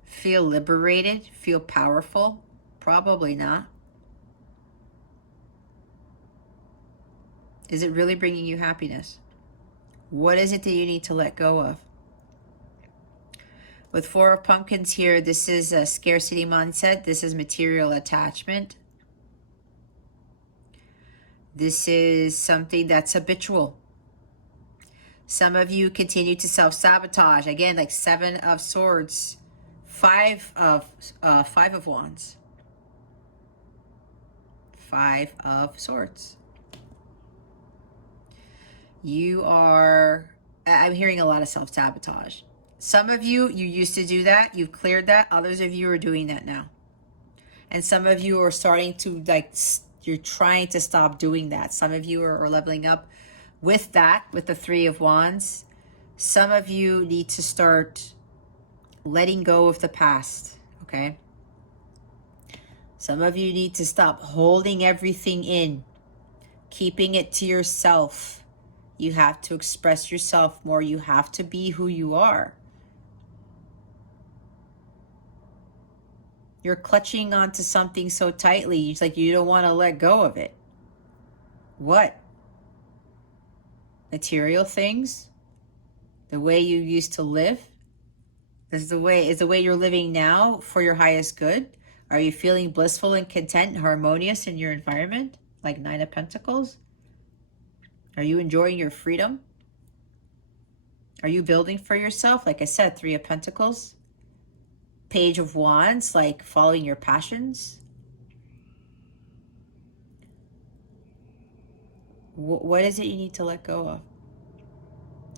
feel liberated, feel powerful? Probably not. Is it really bringing you happiness? What is it that you need to let go of? With Four of Pumpkins here, this is a scarcity mindset. This is material attachment. This is something that's habitual. Some of you continue to self-sabotage. Again, like Seven of Swords, Five of Wands, Five of Swords. You are, I'm hearing a lot of self-sabotage. Some of you, you used to do that. You've cleared that. Others of you are doing that now. And some of you are starting to, like, you're trying to stop doing that. Some of you are leveling up with that, with the Three of Wands. Some of you need to start letting go of the past, okay? Some of you need to stop holding everything in, keeping it to yourself. You have to express yourself more. You have to be who you are. You're clutching onto something so tightly. It's like you don't want to let go of it. What? Material things? The way you used to live? Is the way you're living now for your highest good? Are you feeling blissful and content and harmonious in your environment? Like Nine of Pentacles? Are you enjoying your freedom? Are you building for yourself? Like I said, Three of Pentacles. Page of Wands, like following your passions. What is it you need to let go of?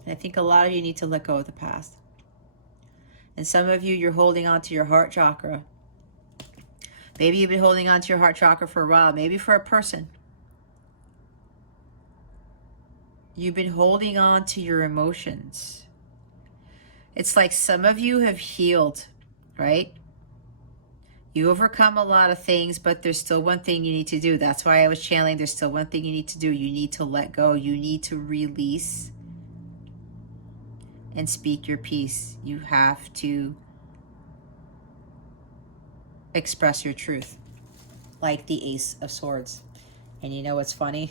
And I think a lot of you need to let go of the past. And some of you, you're holding on to your heart chakra. Maybe you've been holding on to your heart chakra for a while. Maybe for a person. You've been holding on to your emotions. It's like some of you have healed, right? You overcome a lot of things, but there's still one thing you need to do. That's why I was channeling. There's still one thing you need to do. You need to let go. You need to release and speak your piece. You have to express your truth, like the Ace of Swords. And you know what's funny?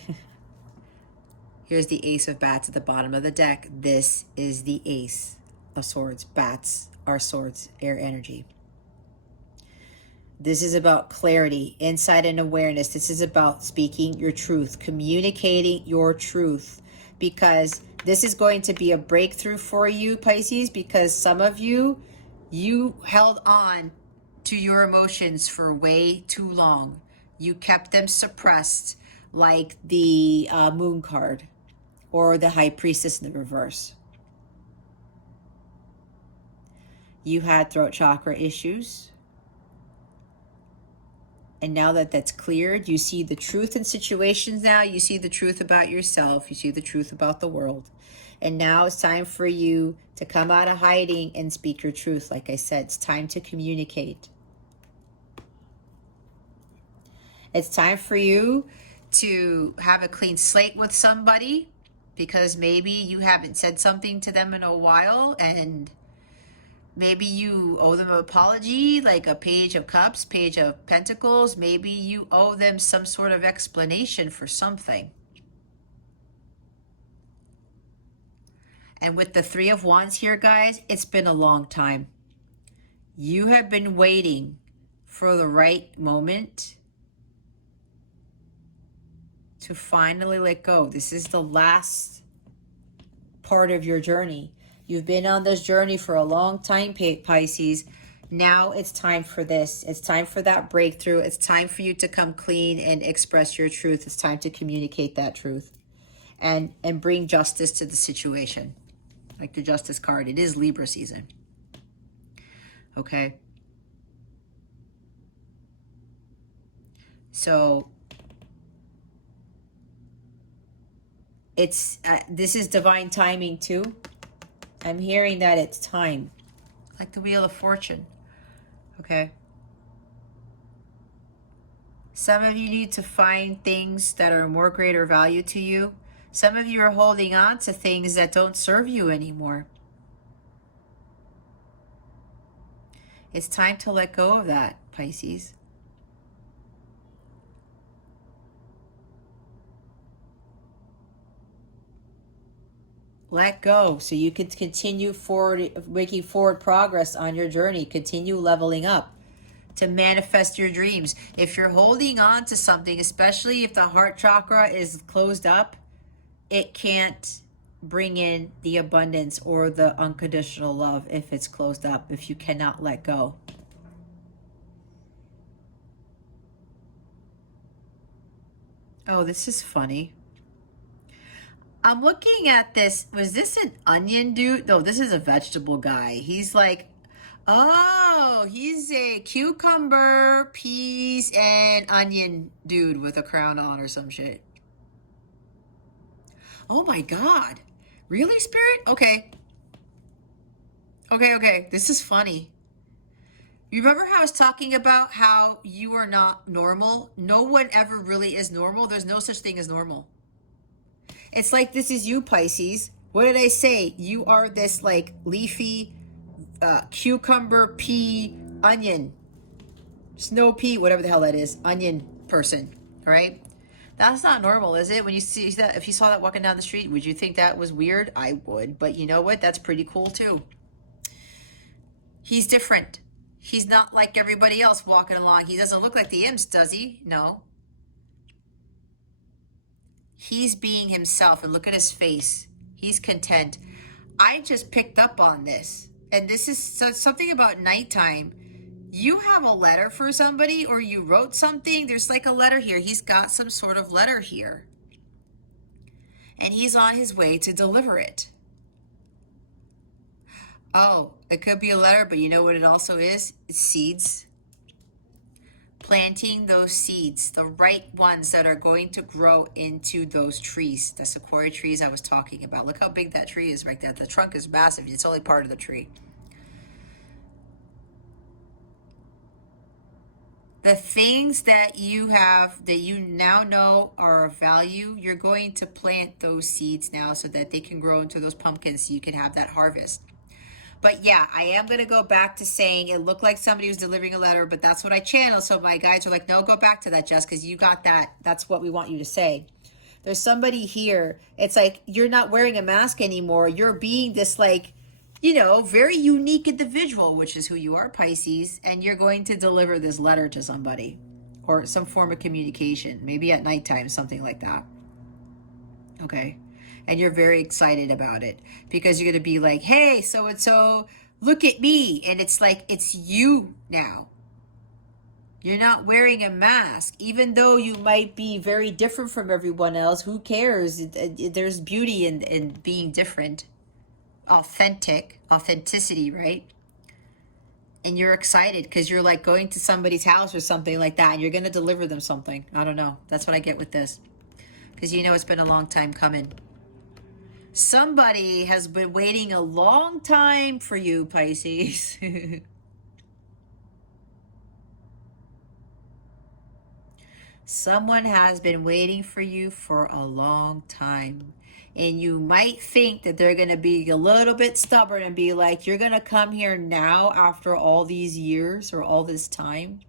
Here's the Ace of Bats at the bottom of the deck. This is the Ace of Swords. Bats are swords, air energy. This is about clarity, insight, and awareness. This is about speaking your truth, communicating your truth, because this is going to be a breakthrough for you, Pisces, because some of you, you held on to your emotions for way too long. You kept them suppressed, like the Moon card or the High Priestess in the reverse. You had throat chakra issues. And now that that's cleared, you see the truth in situations now. You see the truth about yourself. You see the truth about the world. And now it's time for you to come out of hiding and speak your truth. Like I said, it's time to communicate. It's time for you to have a clean slate with somebody, because maybe you haven't said something to them in a while, and maybe you owe them an apology, like a Page of Cups, Page of Pentacles. Maybe you owe them some sort of explanation for something. And with the Three of Wands here, guys, it's been a long time. You have been waiting for the right moment to finally let go. This is the last part of your journey. You've been on this journey for a long time, Pisces. Now it's time for this. It's time for that breakthrough. It's time for you to come clean and express your truth. It's time to communicate that truth and bring justice to the situation. Like the Justice card. It is Libra season. Okay. So It's this is divine timing too. I'm hearing that it's time. Like the Wheel of Fortune. Okay. Some of you need to find things that are more greater value to you. Some of you are holding on to things that don't serve you anymore. It's time to let go of that, Pisces. Let go so you can continue forward, making forward progress on your journey. Continue leveling up to manifest your dreams. If you're holding on to something, especially if the heart chakra is closed up, it can't bring in the abundance or the unconditional love if it's closed up, if you cannot let go. Oh, this is funny. I'm looking at this. Was this an onion dude? No, this is a vegetable guy. He's like, oh, he's a cucumber, peas, and onion dude with a crown on or some shit. Oh my God. Really, Spirit? Okay. Okay. This is funny. You remember how I was talking about how you are not normal? No one ever really is normal. There's no such thing as normal. It's like this is you, Pisces. What did I say? You are this like leafy cucumber, pea, onion, snow pea, whatever the hell that is, onion person, right? That's not normal, is it? When you see that, if you saw that walking down the street, would you think that was weird? I would, but you know what? That's pretty cool too. He's different. He's not like everybody else walking along. He doesn't look like the imps, does he? No. He's being himself, and look at his face. He's content. I just picked up on this, and this is something about nighttime. You have a letter for somebody, or you wrote something. There's like a letter here. He's got some sort of letter here, and he's on his way to deliver it. Oh, it could be a letter, but you know what it also is? It's seeds. Planting those seeds, the right ones that are going to grow into those trees, the sequoia trees I was talking about. Look how big that tree is right there. The trunk is massive. It's only part of the tree. The things that you have, that you now know are of value, you're going to plant those seeds now so that they can grow into those pumpkins so you can have that harvest. But yeah, I am going to go back to saying it looked like somebody was delivering a letter, but that's what I channeled. So my guides are like, no, go back to that, Jess, because you got that. That's what we want you to say. There's somebody here. It's like you're not wearing a mask anymore. You're being this like, you know, very unique individual, which is who you are, Pisces. And you're going to deliver this letter to somebody or some form of communication, maybe at nighttime, something like that. Okay. And you're very excited about it because you're going to be like, hey, so-and-so, look at me. And it's like, it's you now. You're not wearing a mask. Even though you might be very different from everyone else, who cares? There's beauty in being different. Authenticity, right? And you're excited because you're like going to somebody's house or something like that and you're going to deliver them something. I don't know. That's what I get with this. Because you know it's been a long time coming. Somebody has been waiting a long time for you, Pisces. Someone has been waiting for you for a long time. And you might think that they're going to be a little bit stubborn and be like, you're going to come here now after all these years or all this time.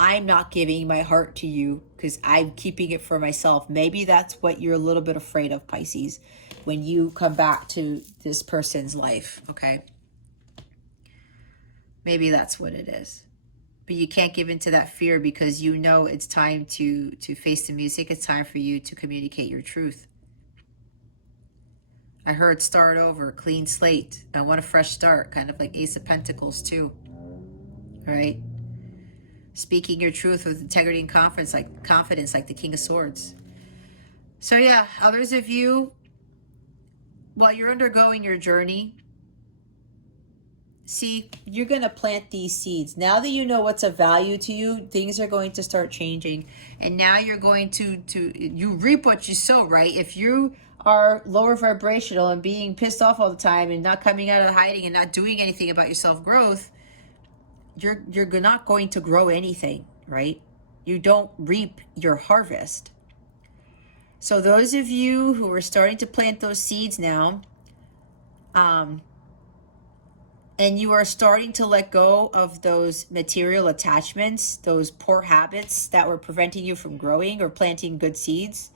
I'm not giving my heart to you because I'm keeping it for myself. Maybe that's what you're a little bit afraid of, Pisces, when you come back to this person's life, okay? Maybe that's what it is. But you can't give into that fear because you know it's time to face the music. It's time for you to communicate your truth. I heard start over, clean slate. I want a fresh start, kind of like Ace of Pentacles too, all right? Speaking your truth with integrity and confidence, like the King of Swords. So yeah, others of you, while you're undergoing your journey, See, you're going to plant these seeds. Now that you know what's of value to you, things are going to start changing. And now you're going to you reap what you sow, right? If you are lower vibrational and being pissed off all the time and not coming out of hiding and not doing anything about your self-growth, you're not going to grow anything, right? You don't reap your harvest. So those of you who are starting to plant those seeds now, and you are starting to let go of those material attachments, those poor habits that were preventing you from growing or planting good seeds,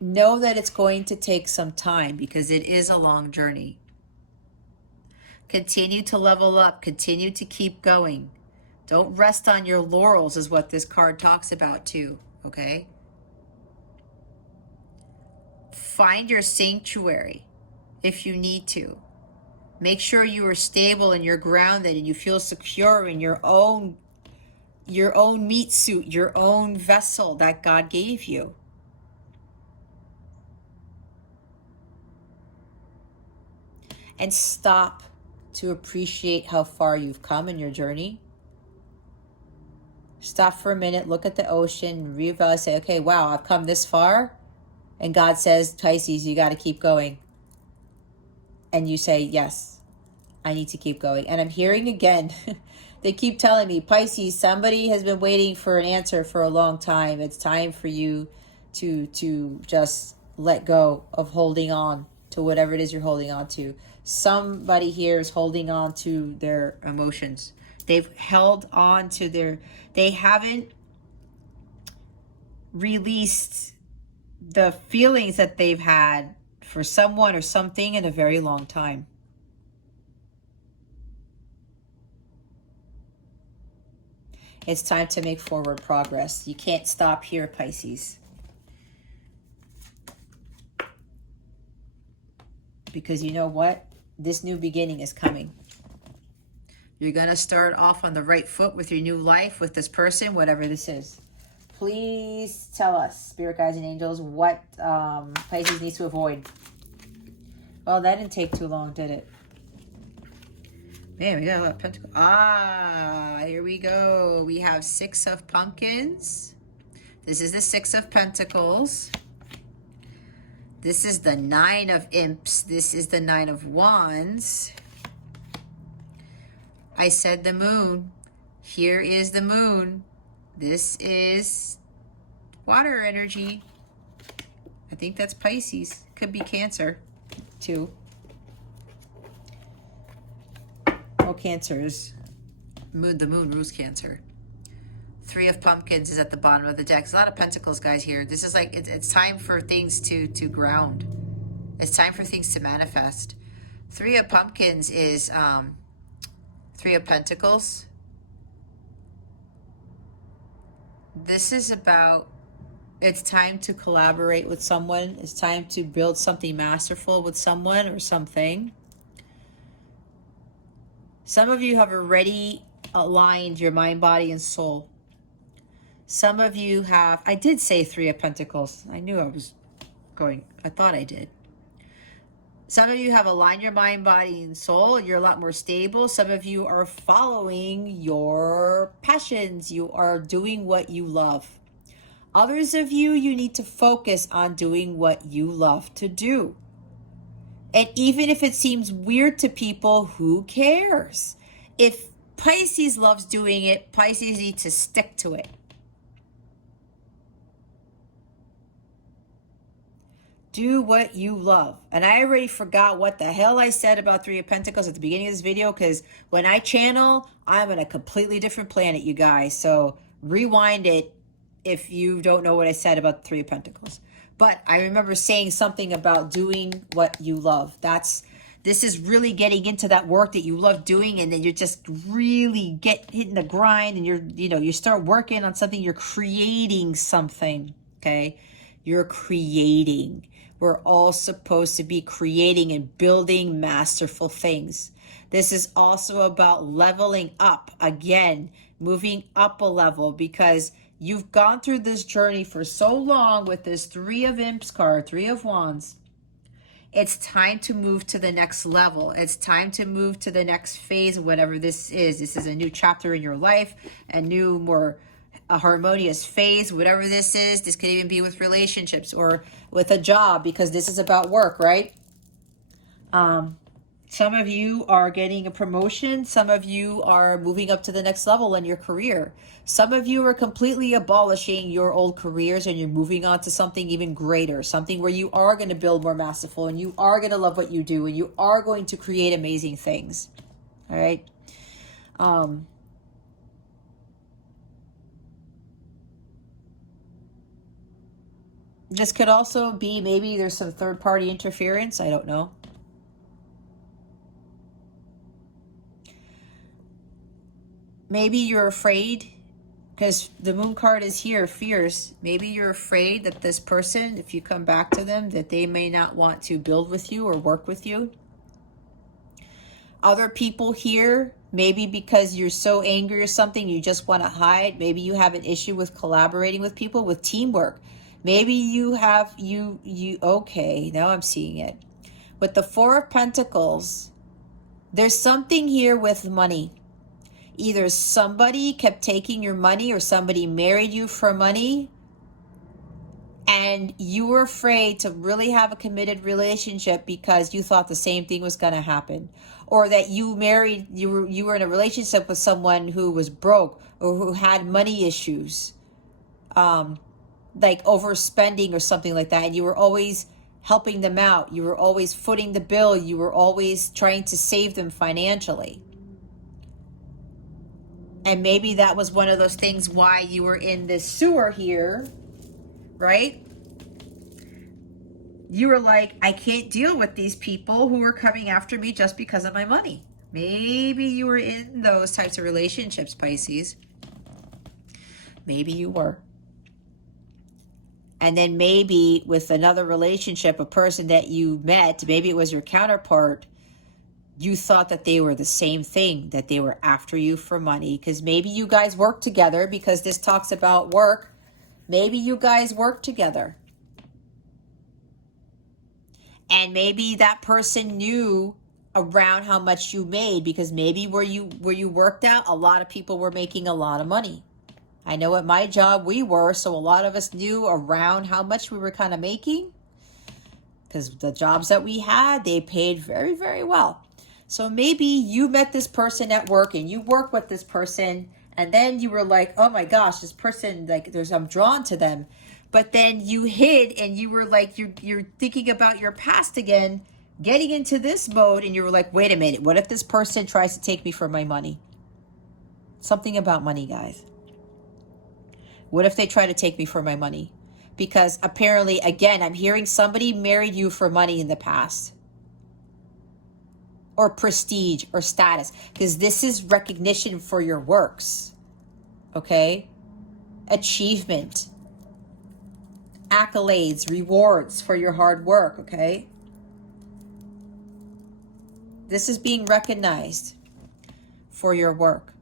know that it's going to take some time because it is a long journey. Continue to level up. Continue to keep going. Don't rest on your laurels is what this card talks about too, okay? Find your sanctuary if you need to. Make sure you are stable and you're grounded and you feel secure in your own meat suit, your own vessel that God gave you. And stop to appreciate how far you've come in your journey. Stop for a minute, look at the ocean, reevaluate, say, okay, wow, I've come this far. And God says, Pisces, you got to keep going. And you say, yes, I need to keep going. And I'm hearing again, they keep telling me, Pisces, somebody has been waiting for an answer for a long time. It's time for you to just let go of holding on to whatever it is you're holding on to. Somebody here is holding on to their emotions. They've held on to they haven't released the feelings that they've had for someone or something in a very long time. It's time to make forward progress. You can't stop here, Pisces. Because you know what? This new beginning is coming. You're going to start off on the right foot with your new life, with this person, whatever this is. Please tell us, spirit guides and angels, what Pisces needs to avoid. Well, that didn't take too long, did it? Man, we got a lot of pentacles. Here we go. We have 6 of pumpkins. This is the 6 of pentacles. This is the 9 of imps. This is the 9 of wands. I said the moon. Here is the moon. This is water energy. I think that's Pisces. Could be Cancer, too. Oh, Cancer is moon. The moon rules Cancer. 3 of pumpkins is at the bottom of the deck. There's a lot of pentacles, guys, here. This is like, it's time for things to ground. It's time for things to manifest. 3 of pumpkins is 3 of pentacles. This is about, it's time to collaborate with someone. It's time to build something masterful with someone or something. Some of you have already aligned your mind, body, and soul. Some of you have, I did say 3 of pentacles. I knew I thought I did. Some of you have aligned your mind, body, and soul. You're a lot more stable. Some of you are following your passions. You are doing what you love. Others of you, you need to focus on doing what you love to do. And even if it seems weird to people, who cares? If Pisces loves doing it, Pisces needs to stick to it. Do what you love. And I already forgot what the hell I said about 3 of Pentacles at the beginning of this video, because when I channel, I'm on a completely different planet, you guys. So rewind it if you don't know what I said about 3 of Pentacles. But I remember saying something about doing what you love. This is really getting into that work that you love doing, and then you just really hitting the grind, and you start working on something. You're creating something, okay? You're creating. We're all supposed to be creating and building masterful things. This is also about leveling up, again, moving up a level, because you've gone through this journey for so long with this 3 of Imps card, 3 of Wands, It's time to move to the next level. It's time to move to the next phase of whatever this is. This is a new chapter in your life, a new, more harmonious phase, whatever this is. This could even be with relationships or with a job, because this is about work, right? Some of you are getting a promotion. Some of you are moving up to the next level in your career. Some of you are completely abolishing your old careers and you're moving on to something even greater, something where you are going to build more masterful and you are going to love what you do and you are going to create amazing things. All right. This could also be, maybe there's some third-party interference. I don't know. Maybe you're afraid, because the moon card is here, fears. Maybe you're afraid that this person, if you come back to them, that they may not want to build with you or work with you. Other people here, maybe because you're so angry or something, you just want to hide. Maybe you have an issue with collaborating with people, with teamwork. Maybe you have, okay, now I'm seeing it. With the Four of Pentacles, there's something here with money. Either somebody kept taking your money or somebody married you for money and you were afraid to really have a committed relationship because you thought the same thing was going to happen. Or that you were in a relationship with someone who was broke or who had money issues, like overspending or something like that. And you were always helping them out. You were always footing the bill. You were always trying to save them financially. And maybe that was one of those things why you were in this sewer here, right? You were like, I can't deal with these people who are coming after me just because of my money. Maybe you were in those types of relationships, Pisces. Maybe you were. And then maybe with another relationship, a person that you met, maybe it was your counterpart, you thought that they were the same thing, that they were after you for money, because maybe you guys work together, because this talks about work. Maybe you guys work together. And maybe that person knew around how much you made, because maybe where you worked out, a lot of people were making a lot of money. I know at my job we were, so a lot of us knew around how much we were kind of making, because the jobs that we had, they paid very, very well. So maybe you met this person at work and you work with this person and then you were like, oh my gosh, this person, like I'm drawn to them. But then you hid and you were like, you're thinking about your past again, getting into this mode, and you were like, wait a minute, what if this person tries to take me for my money? Something about money, guys. What if they try to take me for my money? Because apparently, again, I'm hearing somebody married you for money in the past. Or prestige or status, because this is recognition for your works, okay? Achievement, accolades, rewards for your hard work, okay? This is being recognized for your work.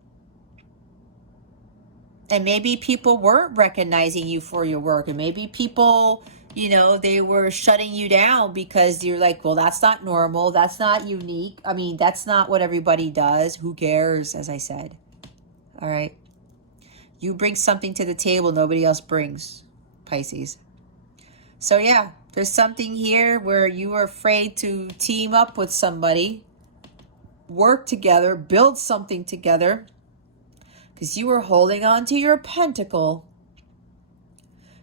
And maybe people weren't recognizing you for your work, and maybe people, they were shutting you down because you're like, well, that's not normal. That's not unique. I mean, that's not what everybody does. Who cares, as I said. All right. You bring something to the table nobody else brings, Pisces. So yeah, there's something here where you are afraid to team up with somebody, work together, build something together, because you were holding on to your pentacle.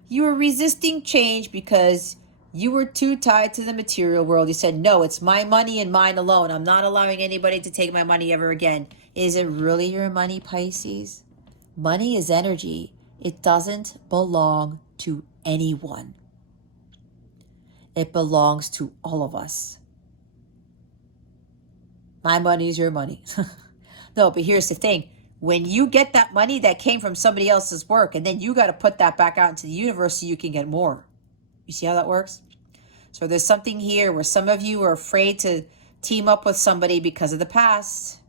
You were resisting change because you were too tied to the material world. You said, no, it's my money and mine alone. I'm not allowing anybody to take my money ever again. Is it really your money, Pisces? Money is energy. It doesn't belong to anyone. It belongs to all of us. My money is your money. No, but here's the thing. When you get that money that came from somebody else's work, and then you got to put that back out into the universe so you can get more. You see how that works? So there's something here where some of you are afraid to team up with somebody because of the past.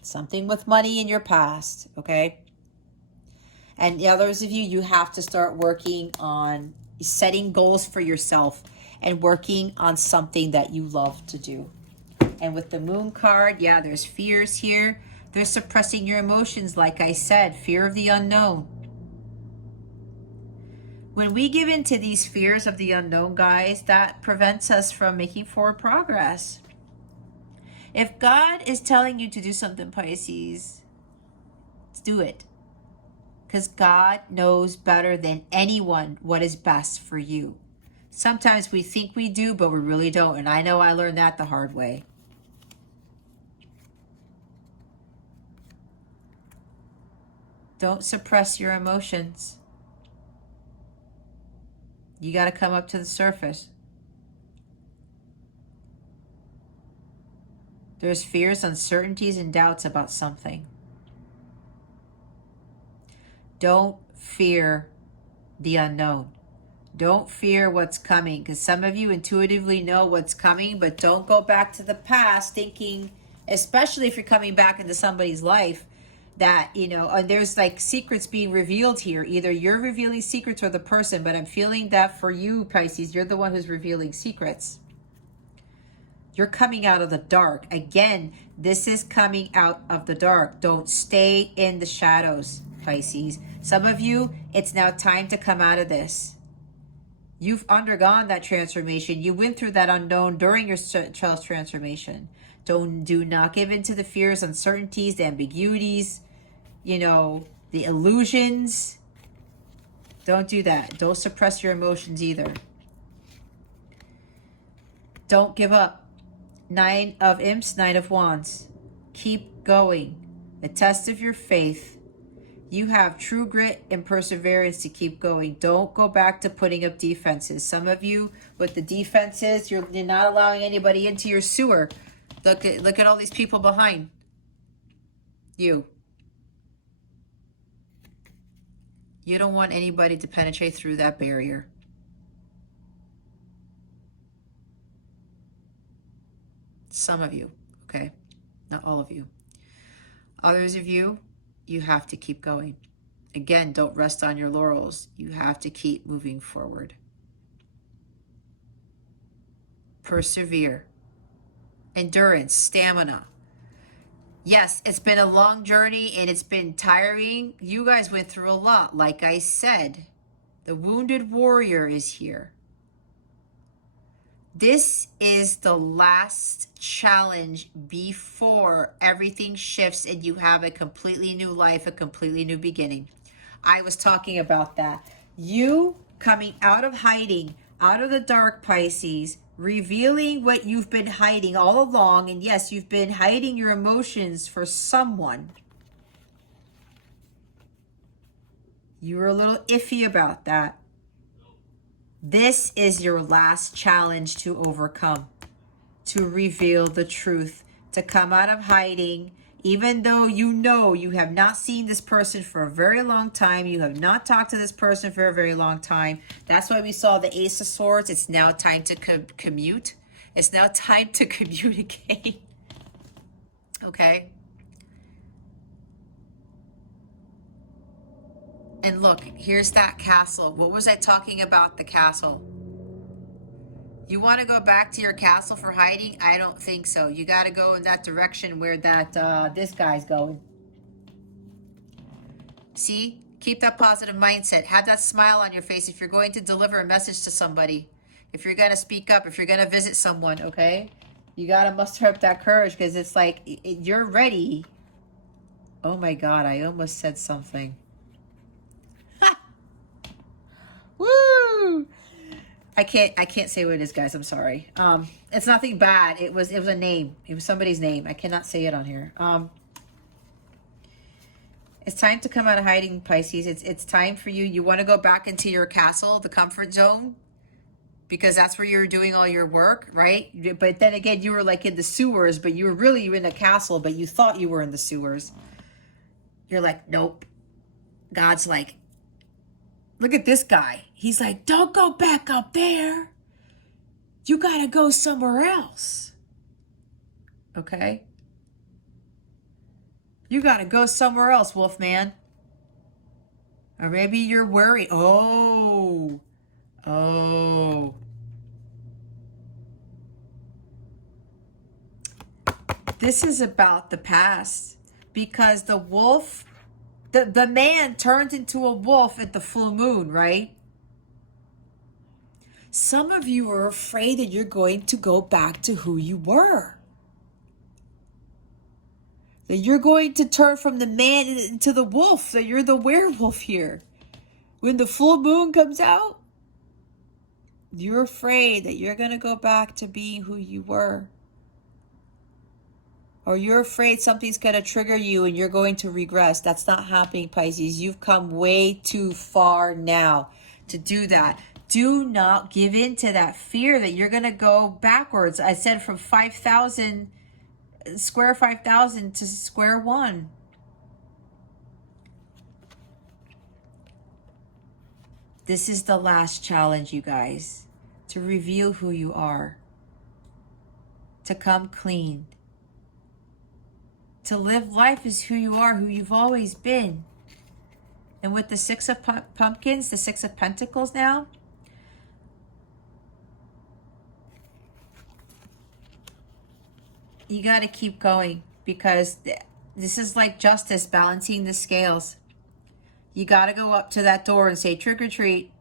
Something with money in your past, okay? And the others of you, you have to start working on setting goals for yourself and working on something that you love to do. And with the Moon card, yeah, there's fears here. They're suppressing your emotions, like I said, fear of the unknown. When we give in to these fears of the unknown, guys, that prevents us from making forward progress. If God is telling you to do something, Pisces, do it. Because God knows better than anyone what is best for you. Sometimes we think we do, but we really don't. And I know I learned that the hard way. Don't suppress your emotions. You got to come up to the surface. There's fears, uncertainties, and doubts about something. Don't fear the unknown. Don't fear what's coming, because some of you intuitively know what's coming, but don't go back to the past thinking, especially if you're coming back into somebody's life, that, you know, there's like secrets being revealed here. Either you're revealing secrets or the person, but I'm feeling that for you, Pisces, you're the one who's revealing secrets. You're coming out of the dark. Again, this is coming out of the dark. Don't stay in the shadows, Pisces. Some of you, it's now time to come out of this. You've undergone that transformation. You went through that unknown during your child's transformation. Do not give in to the fears, uncertainties, the ambiguities, you know, the illusions. Don't do that. Don't suppress your emotions either. Don't give up. 9 of Imps, 9 of Wands. Keep going. The test of your faith. You have true grit and perseverance to keep going. Don't go back to putting up defenses. Some of you with the defenses, you're not allowing anybody into your sewer. Look at all these people behind you. You don't want anybody to penetrate through that barrier. Some of you, okay? Not all of you. Others of you, you have to keep going. Again, don't rest on your laurels. You have to keep moving forward. Persevere. Endurance, stamina. Yes, it's been a long journey and it's been tiring. You guys went through a lot. Like I said, the wounded warrior is here. This is the last challenge before everything shifts and you have a completely new life, a completely new beginning. I was talking about that. You coming out of hiding, out of the dark, Pisces, revealing what you've been hiding all along. And yes, you've been hiding your emotions for someone. You were a little iffy about that. This is your last challenge to overcome, to reveal the truth, to come out of hiding, even though you know you have not seen this person for a very long time. You have not talked to this person for a very long time. That's why we saw the Ace of Swords. It's now time to commute. It's now time to communicate. Okay? And look, here's that castle. What was I talking about, the castle? You want to go back to your castle for hiding? I don't think so. You got to go in that direction where that this guy's going. See? Keep that positive mindset. Have that smile on your face if you're going to deliver a message to somebody. If you're going to speak up, if you're going to visit someone, okay? You got to muster up that courage because it's like you're ready. Oh my God, I almost said something. Woo! I can't say what it is, guys. I'm sorry. It's nothing bad. It was a name. It was somebody's name. I cannot say it on here. It's time to come out of hiding, Pisces. It's time for you. You want to go back into your castle, the comfort zone, because that's where you're doing all your work, right? But then again, you were like in the sewers, but you were really in a castle, but you thought you were in the sewers. You're like, nope. God's like, look at this guy. He's like, don't go back up there. You got to go somewhere else. Okay? You got to go somewhere else, Wolfman. Or maybe you're worried. Oh. This is about the past, because the wolf, the man turned into a wolf at the full moon, right? Some of you are afraid that you're going to go back to who you were. That you're going to turn from the man into the wolf, that you're the werewolf here. When the full moon comes out, you're afraid that you're going to go back to being who you were. Or you're afraid something's going to trigger you and you're going to regress. That's not happening, Pisces. You've come way too far now to do that. Do not give in to that fear that you're going to go backwards. I said from 5,000, square 5,000 to square one. This is the last challenge, you guys, to reveal who you are, to come clean, to live life as who you are, who you've always been. And with the Six of Pumpkins, the Six of Pentacles now, you got to keep going, because this is like justice, balancing the scales. You got to go up to that door and say trick or treat.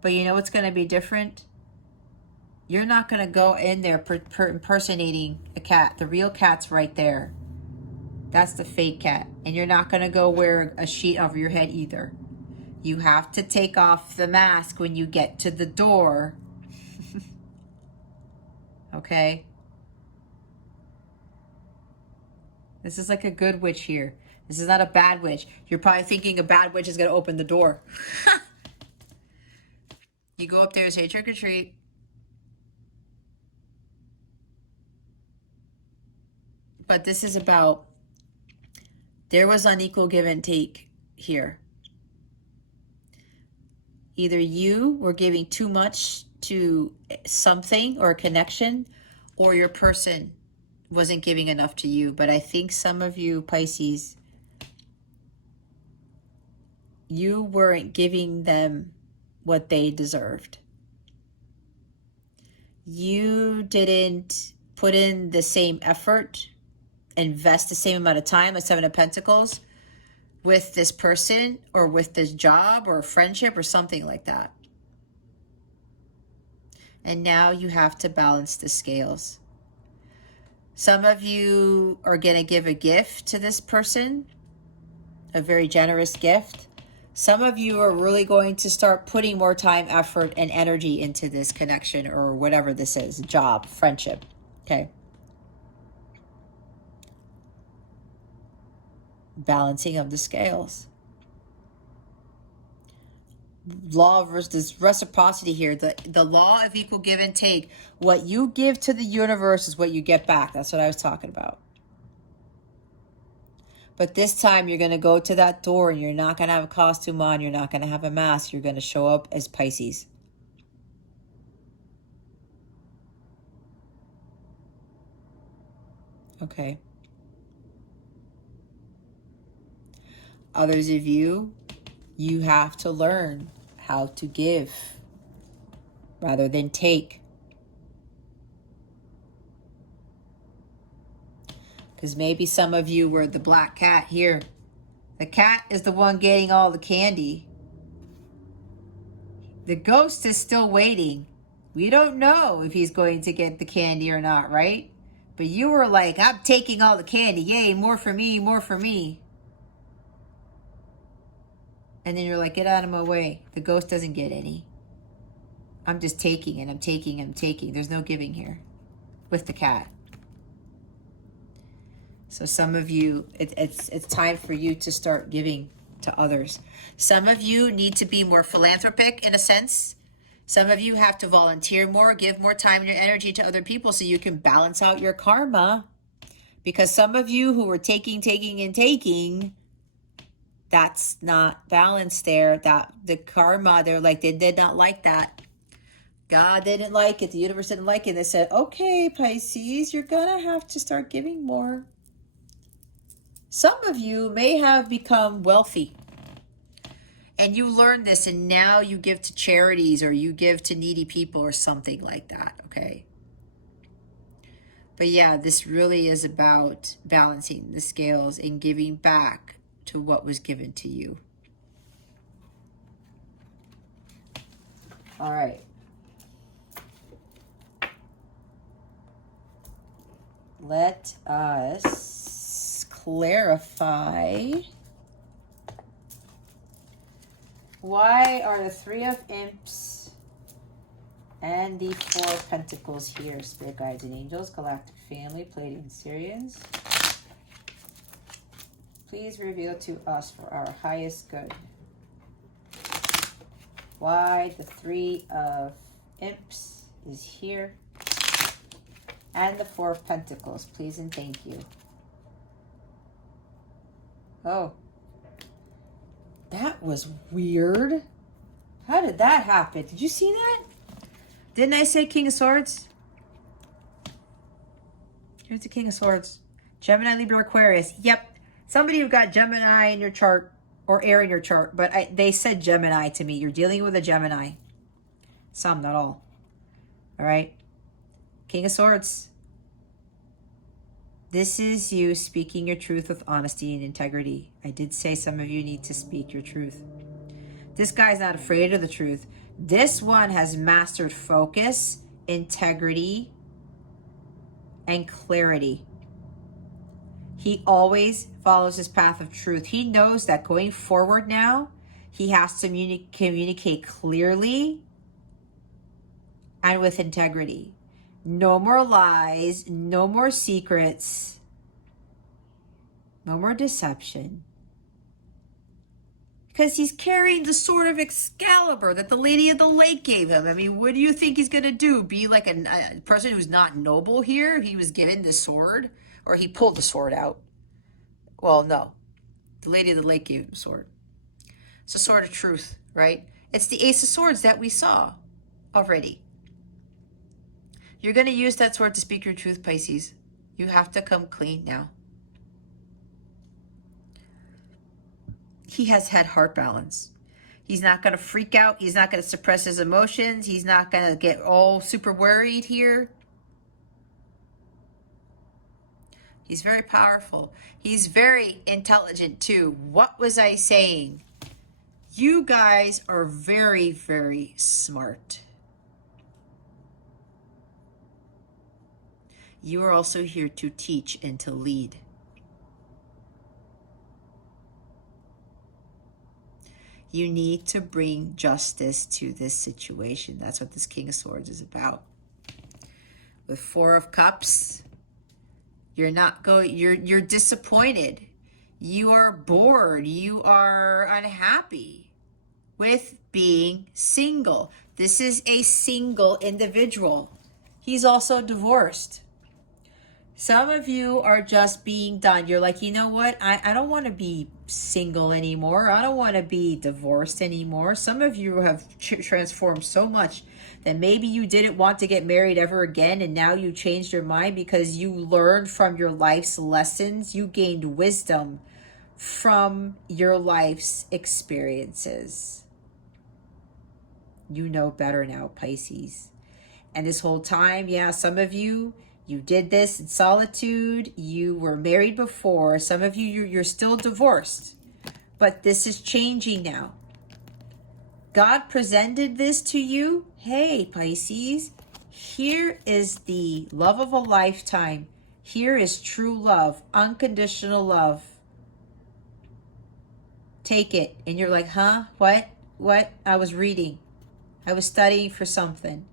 But you know what's going to be different? You're not going to go in there impersonating a cat. The real cat's right there. That's the fake cat. And you're not going to go wear a sheet over your head either. You have to take off the mask when you get to the door. Okay? This is like a good witch here. This is not a bad witch. You're probably thinking a bad witch is going to open the door. You go up there and say trick or treat. But this is about, there was unequal give and take here. Either you were giving too much to something or a connection, or your person wasn't giving enough to you. But I think some of you, Pisces, you weren't giving them what they deserved. You didn't put in the same effort, invest the same amount of time, the Seven of Pentacles, with this person or with this job or friendship or something like that. And now you have to balance the scales. Some of you are going to give a gift to this person, a very generous gift. Some of you are really going to start putting more time, effort, and energy into this connection or whatever this is, job, friendship, okay? Balancing of the scales. Law versus reciprocity here. The law of equal give and take. What you give to the universe is what you get back. That's what I was talking about. But this time you're going to go to that door and you're not going to have a costume on. You're not going to have a mask. You're going to show up as Pisces. Okay. Others of you, you have to learn how to give rather than take. Because maybe some of you were the black cat here. The cat is the one getting all the candy. The ghost is still waiting. We don't know if he's going to get the candy or not, right? But you were like, I'm taking all the candy. Yay, more for me, more for me. And then you're like, get out of my way. The ghost doesn't get any. I'm just taking and I'm taking and I'm taking. There's no giving here with the cat. So some of you, it's time for you to start giving to others. Some of you need to be more philanthropic in a sense. Some of you have to volunteer more, give more time and your energy to other people so you can balance out your karma. Because some of you who were taking, and taking, that's not balanced there. That the karma, they're like, they did not like that. God didn't like it. The universe didn't like it. They said, okay, Pisces, you're going to have to start giving more. Some of you may have become wealthy and you learned this and now you give to charities or you give to needy people or something like that, okay? But yeah, this really is about balancing the scales and giving back to what was given to you. All right. Let us clarify. Why are the Three of Imps and the Four of Pentacles here? Spirit guides and angels, galactic family, Pleiadian Syrians. Please reveal to us for our highest good. Why the Three of Imps is here. And the Four of Pentacles, please and thank you. Oh. That was weird. How did that happen? Did you see that? Didn't I say King of Swords? Here's the King of Swords. Gemini, Libra, Aquarius. Yep. Somebody who got Gemini in your chart or air in your chart, but they said Gemini to me. You're dealing with a Gemini. Some, not all. All right. King of Swords. This is you speaking your truth with honesty and integrity. I did say some of you need to speak your truth. This guy's not afraid of the truth. This one has mastered focus, integrity, and clarity. He always follows his path of truth. He knows that going forward now, he has to communicate clearly and with integrity. No more lies, no more secrets, no more deception. Because he's carrying the sword of Excalibur that the Lady of the Lake gave him. I mean, what do you think he's going to do? Be like a person who's not noble here? He was given the sword? Or he pulled the sword out? Well, no. The Lady of the Lake gave him the sword. It's a sword of truth, right? It's the Ace of Swords that we saw already. You're going to use that sword to speak your truth, Pisces. You have to come clean now. He has had heart balance. He's not going to freak out. He's not going to suppress his emotions. He's not going to get all super worried here. He's very powerful. He's very intelligent too. What was I saying? You guys are very, very smart. You are also here to teach and to lead. You need to bring justice to this situation. That's what this King of Swords is about. With Four of Cups, you're disappointed. You are bored. You are unhappy with being single. This is a single individual. He's also divorced. Some of you are just being done. You're like, you know what? I don't want to be single anymore. I don't want to be divorced anymore. Some of you have transformed so much that maybe you didn't want to get married ever again, and now you changed your mind because you learned from your life's lessons. You gained wisdom from your life's experiences. You know better now, Pisces. And this whole time, yeah, some of you, you did this in solitude. You were married before. Some of you, you're still divorced. But this is changing now. God presented this to you. Hey, Pisces, here is the love of a lifetime. Here is true love, unconditional love. Take it. And you're like, huh? What? What? I was reading. I was studying for something.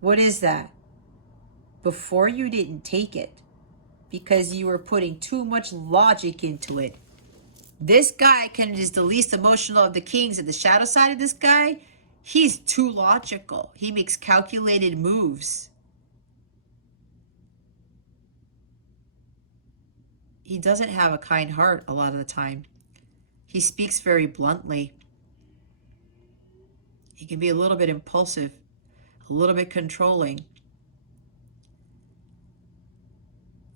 What is that? Before you didn't take it because you were putting too much logic into it. This guy is the least emotional of the kings. And the shadow side of this guy, he's too logical. He makes calculated moves. He doesn't have a kind heart a lot of the time. He speaks very bluntly. He can be a little bit impulsive, a little bit controlling,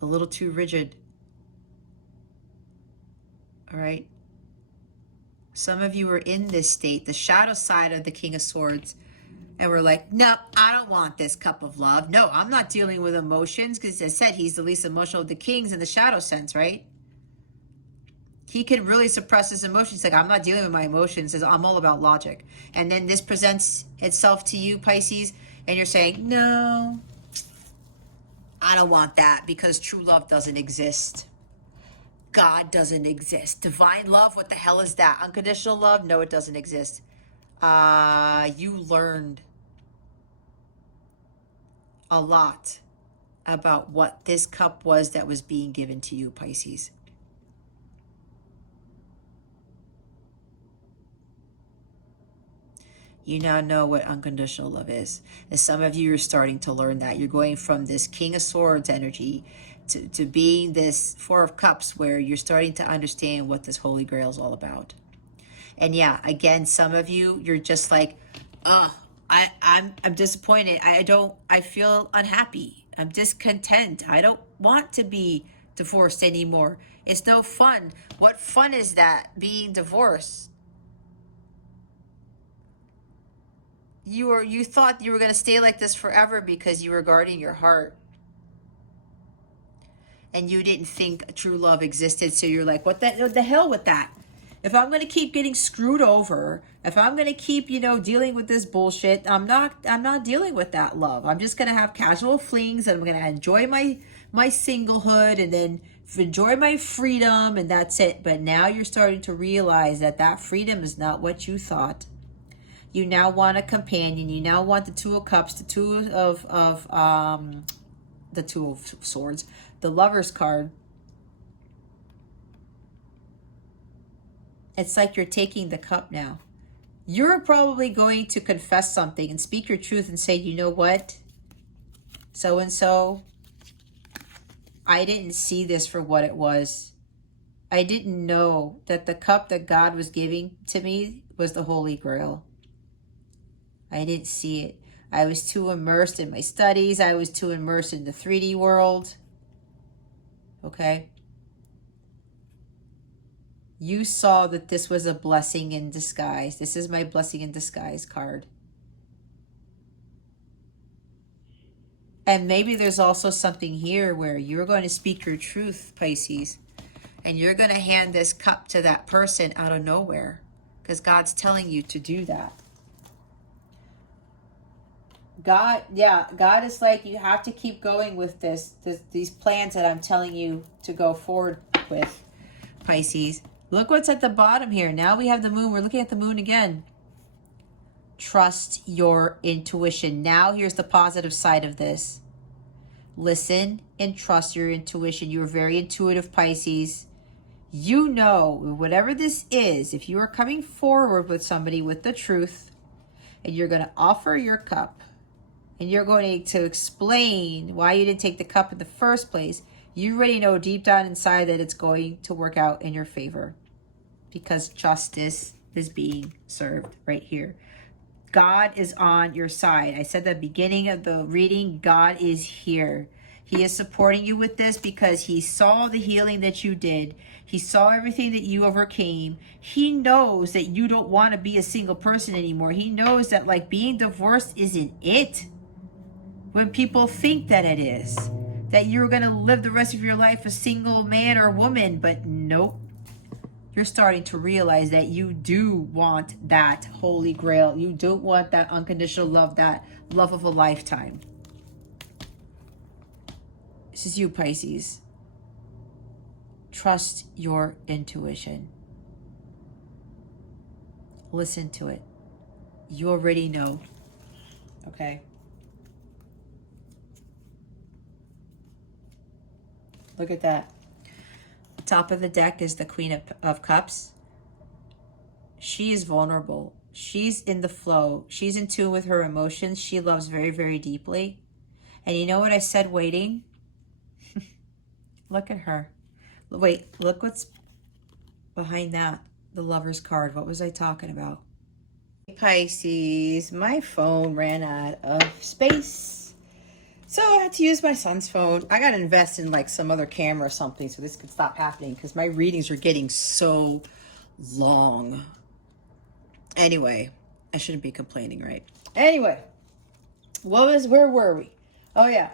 a little too rigid. All right. Some of you are in this state, the shadow side of the King of Swords. And we're like, no, I don't want this cup of love. No, I'm not dealing with emotions, because as I said, he's the least emotional of the kings in the shadow sense, right? He can really suppress his emotions. Like, I'm not dealing with my emotions. I'm all about logic. And then this presents itself to you, Pisces, and you're saying, no, I don't want that, because true love doesn't exist. God doesn't exist. Divine love, what the hell is that? Unconditional love? No, it doesn't exist. You learned a lot about what this cup was that was being given to you, Pisces. You now know what unconditional love is. And some of you are starting to learn that. You're going from this King of Swords energy to being this Four of Cups, where you're starting to understand what this Holy Grail is all about. And yeah, again, some of you, you're just like, I'm disappointed. I feel unhappy. I'm discontent. I don't want to be divorced anymore. It's no fun. What fun is that, being divorced? You thought you were going to stay like this forever because you were guarding your heart. And you didn't think true love existed. So you're like, what the hell with that? If I'm going to keep getting screwed over, if I'm going to keep, dealing with this bullshit, I'm not dealing with that love. I'm just going to have casual flings, and I'm going to enjoy my singlehood, and then enjoy my freedom, and that's it. But now you're starting to realize that freedom is not what you thought. You now want a companion. You now want the Two of Cups, the Two of Swords, the Lover's card. It's like you're taking the cup now. You're probably going to confess something and speak your truth and say, you know what? So-and-so, I didn't see this for what it was. I didn't know that the cup that God was giving to me was the Holy Grail. I didn't see it. I was too immersed in my studies. I was too immersed in the 3D world. Okay? You saw that this was a blessing in disguise. This is my blessing in disguise card. And maybe there's also something here where you're going to speak your truth, Pisces. And you're going to hand this cup to that person out of nowhere, because God's telling you to do that. God is like, you have to keep going with these plans that I'm telling you to go forward with, Pisces. Look what's at the bottom here. Now we have the moon. We're looking at the moon again. Trust your intuition. Now here's the positive side of this. Listen and trust your intuition. You're very intuitive, Pisces. You know, whatever this is, if you are coming forward with somebody with the truth, and you're going to offer your cup, and you're going to explain why you didn't take the cup in the first place, you already know deep down inside that it's going to work out in your favor, because justice is being served right here. God is on your side. I said at the beginning of the reading, God is here. He is supporting you with this because he saw the healing that you did. He saw everything that you overcame. He knows that you don't want to be a single person anymore. He knows that, like, being divorced isn't it. When people think that it is, that you're going to live the rest of your life a single man or woman, but nope. You're starting to realize that you do want that Holy Grail. You don't want that unconditional love, that love of a lifetime. This is you, Pisces. Trust your intuition. Listen to it. You already know. Okay? Look at that. Top of the deck is the Queen of Cups. She is vulnerable. She's in the flow. She's in tune with her emotions. She loves very, very deeply. And you know what I said waiting? Look at her. Wait, look what's behind that. The Lover's card. What was I talking about? Pisces, my phone ran out of space. So I had to use my son's phone. I got to invest in like some other camera or something so this could stop happening, because my readings are getting so long. Anyway, I shouldn't be complaining, right? Anyway, where were we? Oh yeah.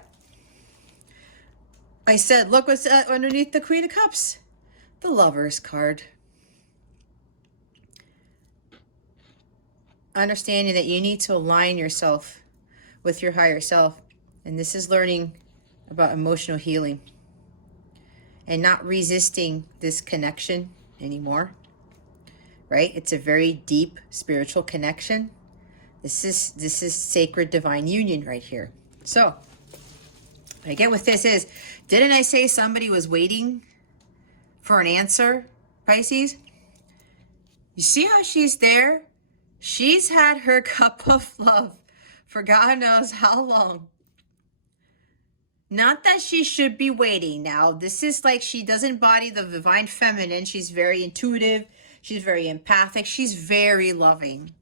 I said, look what's underneath the Queen of Cups. The Lover's card. Understanding that you need to align yourself with your higher self. And this is learning about emotional healing and not resisting this connection anymore, right? It's a very deep spiritual connection. This is sacred divine union right here. So, again, what this is, didn't I say somebody was waiting for an answer, Pisces? You see how she's there? She's had her cup of love for God knows how long. Not that she should be waiting now. This is like she doesn't embody the divine feminine. She's very intuitive. She's very empathic. She's very loving.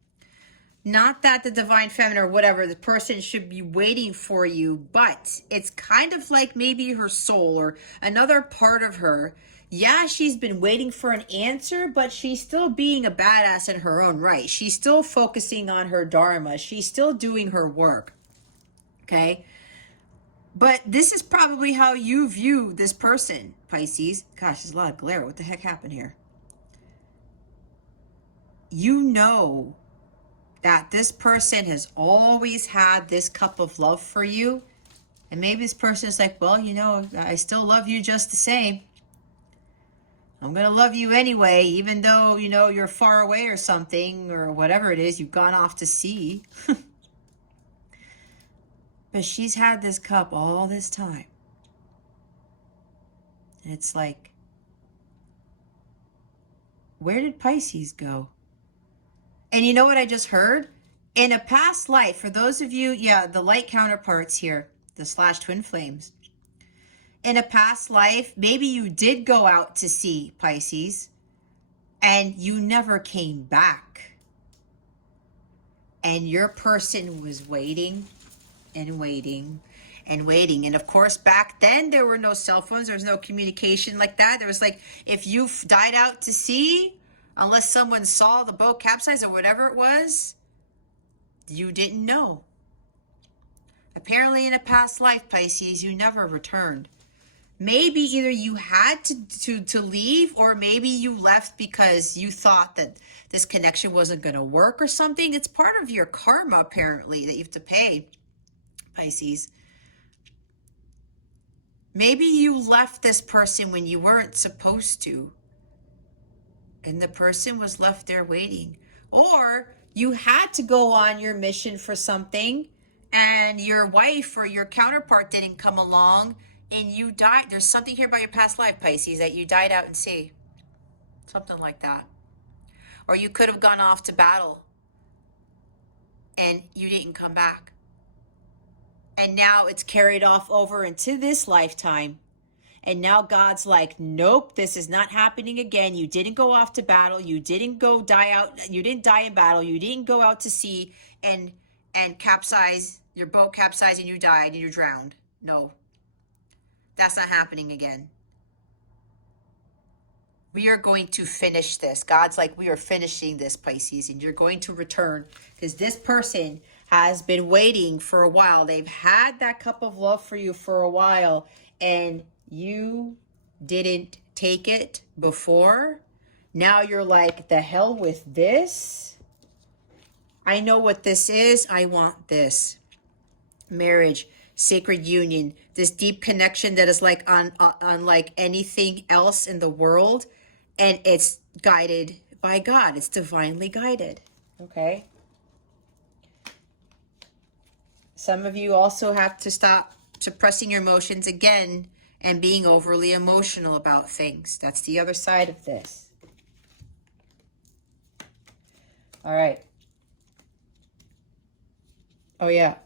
Not that the divine feminine or whatever, the person should be waiting for you, but it's kind of like maybe her soul or another part of her. Yeah, she's been waiting for an answer, but she's still being a badass in her own right. She's still focusing on her dharma. She's still doing her work. Okay? But this is probably how you view this person, Pisces. Gosh, there's a lot of glare. What the heck happened here? You know that this person has always had this cup of love for you. And maybe this person is like, well, you know, I still love you just the same. I'm going to love you anyway, even though, you know, you're far away or something or whatever it is, you've gone off to sea. But she's had this cup all this time. And it's like, where did Pisces go? And you know what I just heard? In a past life, for those of you, yeah, the light counterparts here, the slash twin flames. In a past life, maybe you did go out to sea, Pisces, and you never came back. And your person was waiting and waiting and waiting. And of course, back then, there were no cell phones. There was no communication like that. There was like, if you died out to sea, unless someone saw the boat capsize or whatever it was, you didn't know. Apparently in a past life, Pisces, you never returned. Maybe either you had to leave, or maybe you left because you thought that this connection wasn't going to work or something. It's part of your karma, apparently, that you have to pay, Pisces. Maybe you left this person when you weren't supposed to, and the person was left there waiting. Or you had to go on your mission for something, and your wife or your counterpart didn't come along, and you died. There's something here about your past life, Pisces, that you died out in sea. Something like that. Or you could have gone off to battle, and you didn't come back. And now it's carried off over into this lifetime. And now God's like, nope, this is not happening again. You didn't go off to battle. You didn't go die out. You didn't die in battle. You didn't go out to sea and capsize, your boat capsized and you died and you drowned. No, that's not happening again. We are going to finish this. God's like, we are finishing this, Pisces, and you're going to return, because this person has been waiting for a while. They've had that cup of love for you for a while, and you didn't take it before. Now you're like, the hell with this. I know what this is. I want this. Marriage, sacred union, this deep connection that is like unlike anything else in the world. And it's guided by God. It's divinely guided. Okay. Some of you also have to stop suppressing your emotions again and being overly emotional about things. That's the other side of this. All right. Oh yeah.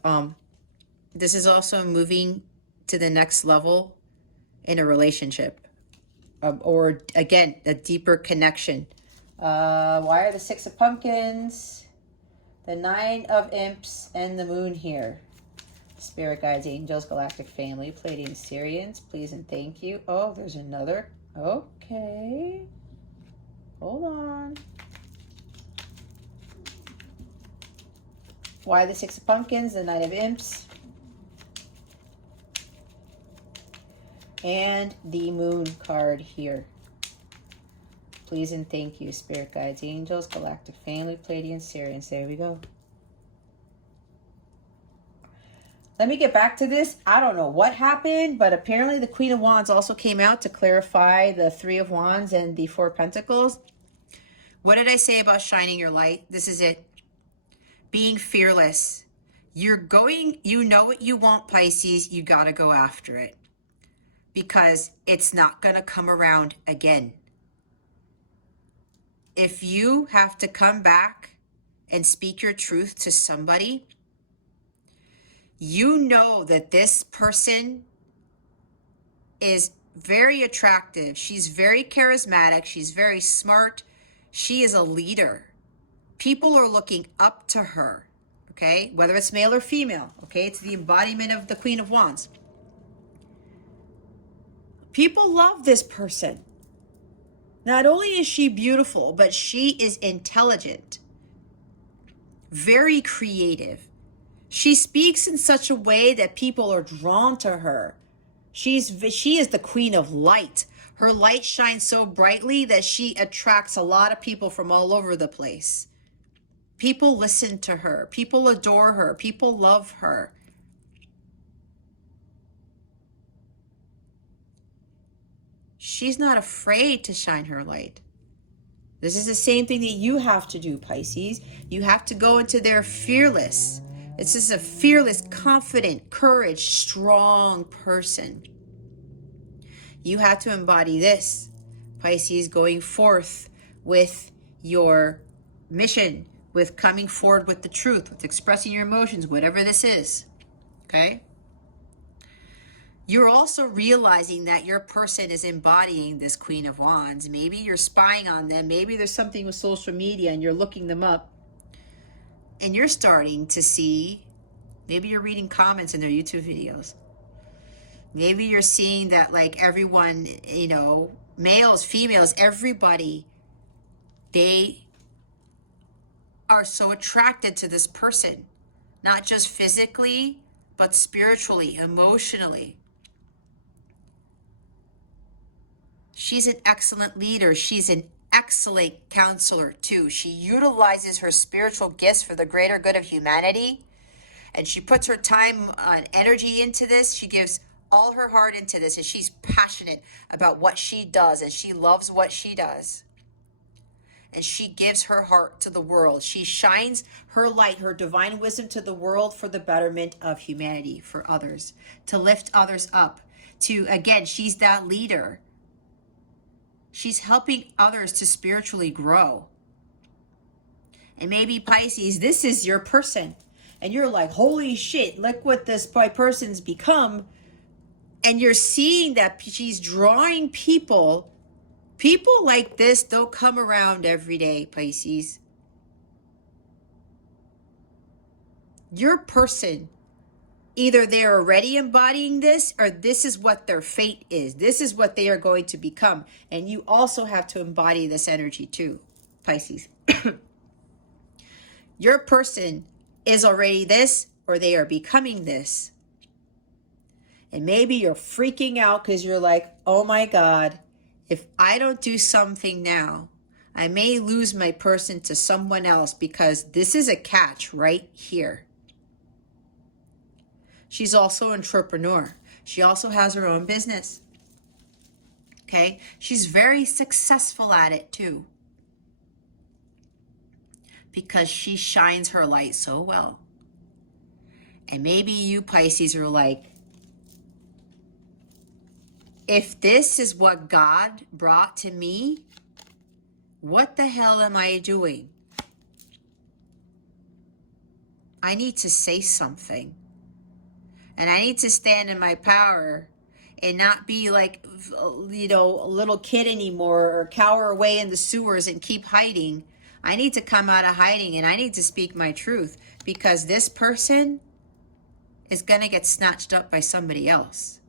This is also moving to the next level in a relationship. Or again, a deeper connection. Why are the 6 of Pumpkins, the 9 of Imps, and the Moon here? Spirit guides, angels, galactic family, Pleiadian Syrians, please and thank you. Oh, there's another. Okay. Hold on. Why the Six of Pumpkins, the Knight of Imps, and the Moon card here. Please and thank you, Spirit Guides, Angels, Galactic Family, Pleiadians, Sirians. There we go. Let me get back to this. I don't know what happened, but apparently the Queen of Wands also came out to clarify the Three of Wands and the Four of Pentacles. What did I say about shining your light? This is it. Being fearless. You know what you want, Pisces. You got to go after it. Because it's not going to come around again. If you have to come back and speak your truth to somebody, you know that this person is very attractive. She's very charismatic. She's very smart. She is a leader. People are looking up to her, okay? Whether it's male or female, okay? It's the embodiment of the Queen of Wands. People love this person. Not only is she beautiful, but she is intelligent, very creative. She speaks in such a way that people are drawn to her. She is the queen of light. Her light shines so brightly that she attracts a lot of people from all over the place. People listen to her. People adore her. People love her. She's not afraid to shine her light. This is the same thing that you have to do, Pisces. You have to go into their fearless. It's just a fearless, confident, courage, strong person. You have to embody this, Pisces, going forth with your mission, with coming forward with the truth, with expressing your emotions, whatever this is, okay? You're also realizing that your person is embodying this Queen of Wands. Maybe you're spying on them. Maybe there's something with social media and you're looking them up. And you're starting to see, maybe you're reading comments in their YouTube videos. Maybe you're seeing that like everyone, you know, males, females, everybody, they are so attracted to this person. Not just physically, but spiritually, emotionally. She's an excellent leader. She's an excellent counselor too. She utilizes her spiritual gifts for the greater good of humanity. And she puts her time and energy into this. She gives all her heart into this. And she's passionate about what she does. And she loves what she does. And she gives her heart to the world. She shines her light, her divine wisdom to the world for the betterment of humanity, for others, to lift others up. Again, she's that leader. She's helping others to spiritually grow. And maybe Pisces, this is your person. And you're like, holy shit, look what this person's become. And you're seeing that she's drawing people. People like this don't come around every day, Pisces. Your person, either they're already embodying this or this is what their fate is. This is what they are going to become. And you also have to embody this energy too, Pisces. Your person is already this or they are becoming this. And maybe you're freaking out because you're like, oh my God, if I don't do something now, I may lose my person to someone else because this is a catch right here. She's also an entrepreneur. She also has her own business. Okay? She's very successful at it too. Because she shines her light so well. And maybe you Pisces are like, if this is what God brought to me, what the hell am I doing? I need to say something. And I need to stand in my power and not be like, you know, a little kid anymore or cower away in the sewers and keep hiding. I need to come out of hiding and I need to speak my truth because this person is going to get snatched up by somebody else.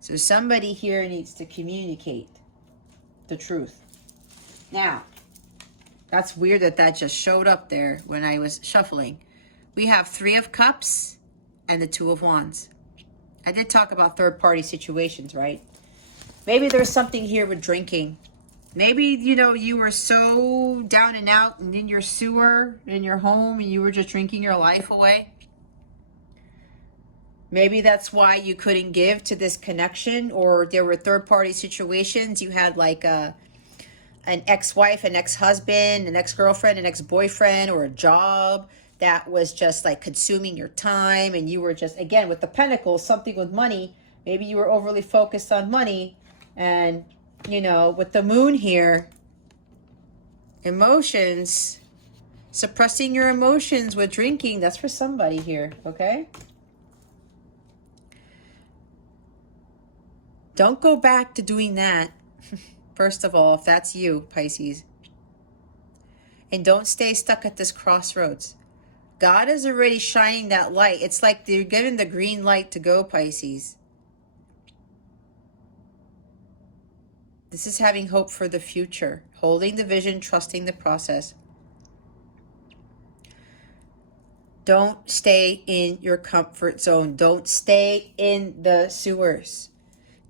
So somebody here needs to communicate the truth. Now, That's weird that that just showed up there when I was shuffling. We have 3 of Cups and the 2 of Wands. I did talk about third-party situations, right? Maybe there's something here with drinking. Maybe, you know, you were so down and out and in your sewer, in your home, and you were just drinking your life away. Maybe that's why you couldn't give to this connection, or there were third-party situations. You had like an ex-wife, an ex-husband, an ex-girlfriend, an ex-boyfriend, or a job that was just like consuming your time, and you were just, again, with the Pentacles, something with money. Maybe you were overly focused on money, and, you know, with the Moon here, emotions, suppressing your emotions with drinking, that's for somebody here, okay? Don't go back to doing that, first of all, if that's you, Pisces. And don't stay stuck at this crossroads. God is already shining that light. It's like they're given the green light to go, Pisces. This is having hope for the future, holding the vision, trusting the process. Don't stay in your comfort zone. Don't stay in the sewers.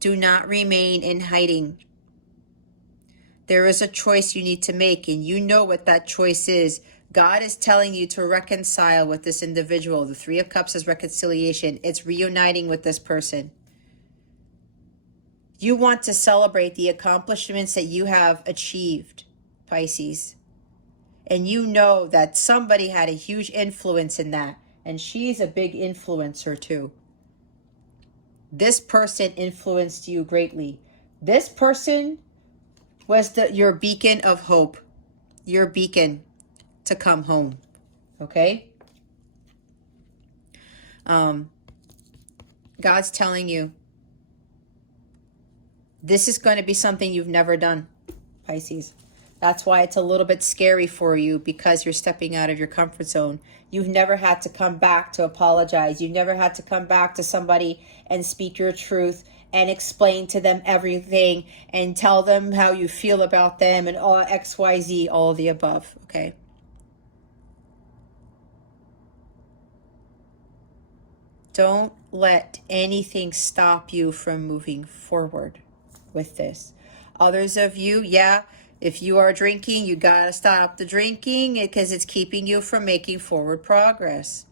Do not remain in hiding. There is a choice you need to make, and you know what that choice is. God is telling you to reconcile with this individual. The 3 of Cups is reconciliation. It's reuniting with this person. You want to celebrate the accomplishments that you have achieved, Pisces. And you know that somebody had a huge influence in that. And she's a big influencer too. This person influenced you greatly. This person was your beacon of hope. Your beacon to come home. Okay? God's telling you, this is going to be something you've never done, Pisces. That's why it's a little bit scary for you, because you're stepping out of your comfort zone. You've never had to come back to apologize. You've never had to come back to somebody and speak your truth and explain to them everything and tell them how you feel about them and all XYZ, all of the above, okay? Don't let anything stop you from moving forward with this. Others of you, yeah, if you are drinking, you got to stop the drinking because it's keeping you from making forward progress.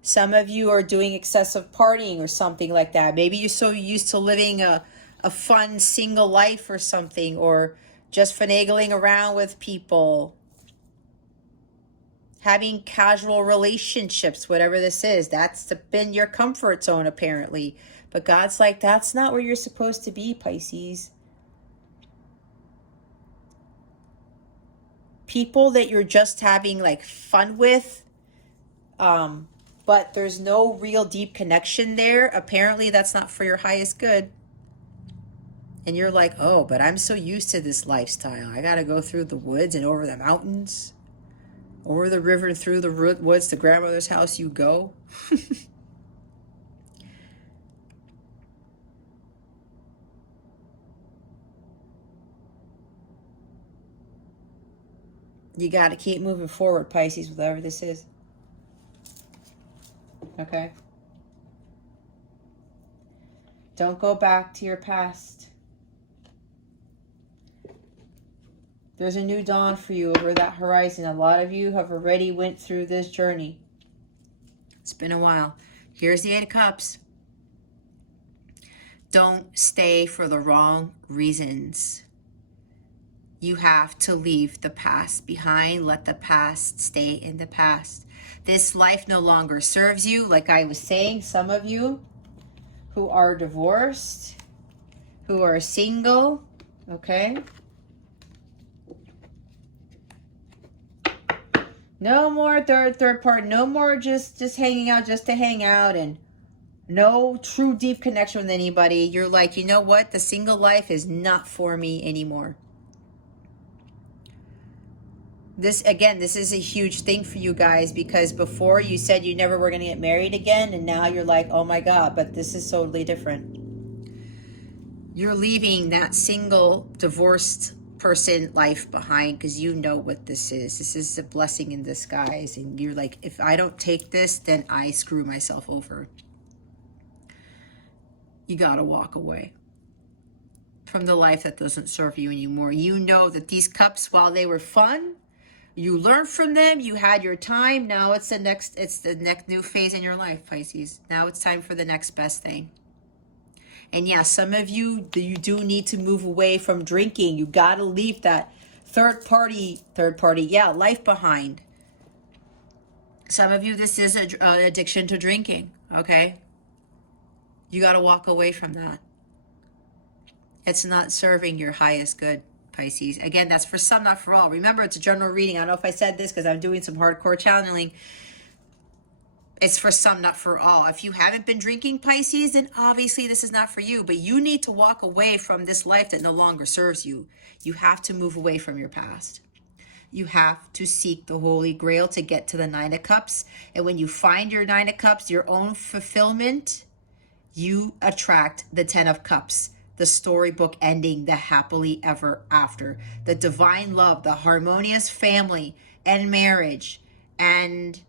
Some of you are doing excessive partying or something like that. Maybe you're so used to living a fun single life or something, or just finagling around with people, having casual relationships, whatever this is. That's been your comfort zone, apparently. But God's like, that's not where you're supposed to be, Pisces. People that you're just having like fun with, but there's no real deep connection there. Apparently that's not for your highest good. And you're like, oh, but I'm so used to this lifestyle. I got to go through the woods and over the mountains, over the river and through the woods to grandmother's house you go. You got to keep moving forward, Pisces, whatever this is. Okay? Don't go back to your past. There's a new dawn for you over that horizon. A lot of you have already went through this journey. It's been a while. Here's the 8 of Cups. Don't stay for the wrong reasons. You have to leave the past behind. Let the past stay in the past. This life no longer serves you. Like I was saying, some of you who are divorced, who are single, okay? No more third part. No more just hanging out just to hang out, and no true deep connection with anybody. You're like, you know what? The single life is not for me anymore. This, again, this is a huge thing for you guys, because before you said you never were going to get married again, and now you're like, oh my God, but this is totally different. You're leaving that single divorced person life behind because you know what this is. This is a blessing in disguise. And you're like, if I don't take this, then I screw myself over. You got to walk away from the life that doesn't serve you anymore. You know that these cups, while they were fun, you learned from them, you had your time. Now it's the next new phase in your life, Pisces. Now it's time for the next best thing. And yeah, some of you do need to move away from drinking. You got to leave that third party, life behind. Some of you, this is an addiction to drinking, okay? You got to walk away from that. It's not serving your highest good, Pisces. Again, that's for some, not for all. Remember, it's a general reading. I don't know if I said this because I'm doing some hardcore channeling. It's for some, not for all. If you haven't been drinking, Pisces, then obviously this is not for you. But you need to walk away from this life that no longer serves you. You have to move away from your past. You have to seek the Holy Grail to get to the Nine of Cups. And when you find your Nine of Cups, your own fulfillment, you attract the Ten of Cups, the storybook ending, the happily ever after, the divine love, the harmonious family and marriage and